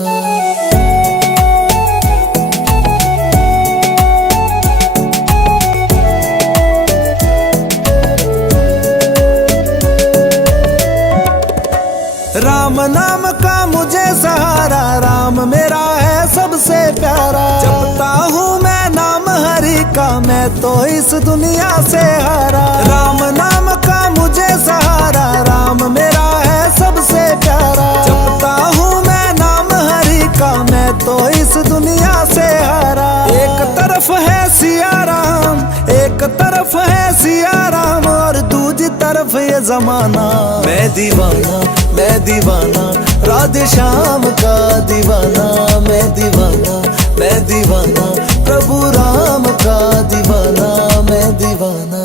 राम नाम का मुझे सहारा, राम मेरा है सबसे प्यारा। जपता हूँ मैं नाम हरि का, मैं तो इस दुनिया से हारा। राम नाम का मुझे सहारा, राम मेरा है सबसे प्यारा। जपता हूँ मैं नाम हरि का, मैं तो इस दुनिया से हारा। एक तरफ है सिया राम, एक तरफ है सिया राम, और दूसरी तरफ ये जमाना। मैं दीवाना, मैं दीवाना राधे श्याम का दीवाना, मैं दीवाना, मैं दीवाना प्रभु राम का दीवाना, मैं दीवाना।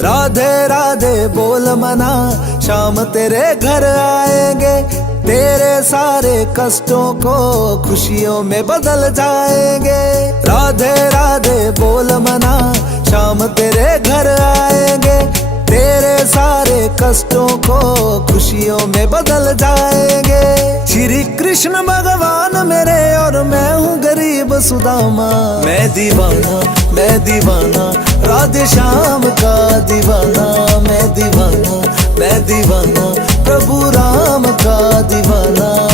राधे राधे राधे बोल मना, शाम तेरे घर आएंगे, तेरे सारे कष्टों को खुशियों में बदल जाएंगे। राधे राधे बोल मना, शाम तेरे घर आएंगे, तेरे सारे कष्टों को खुशियों में बदल जाएंगे। श्री कृष्ण भगवान मेरे और मैं हूँ गरीब सुदामा। मैं दीवाना राधे श्याम का दीवाना। मैं दीवाना प्रभु राम का दीवाना।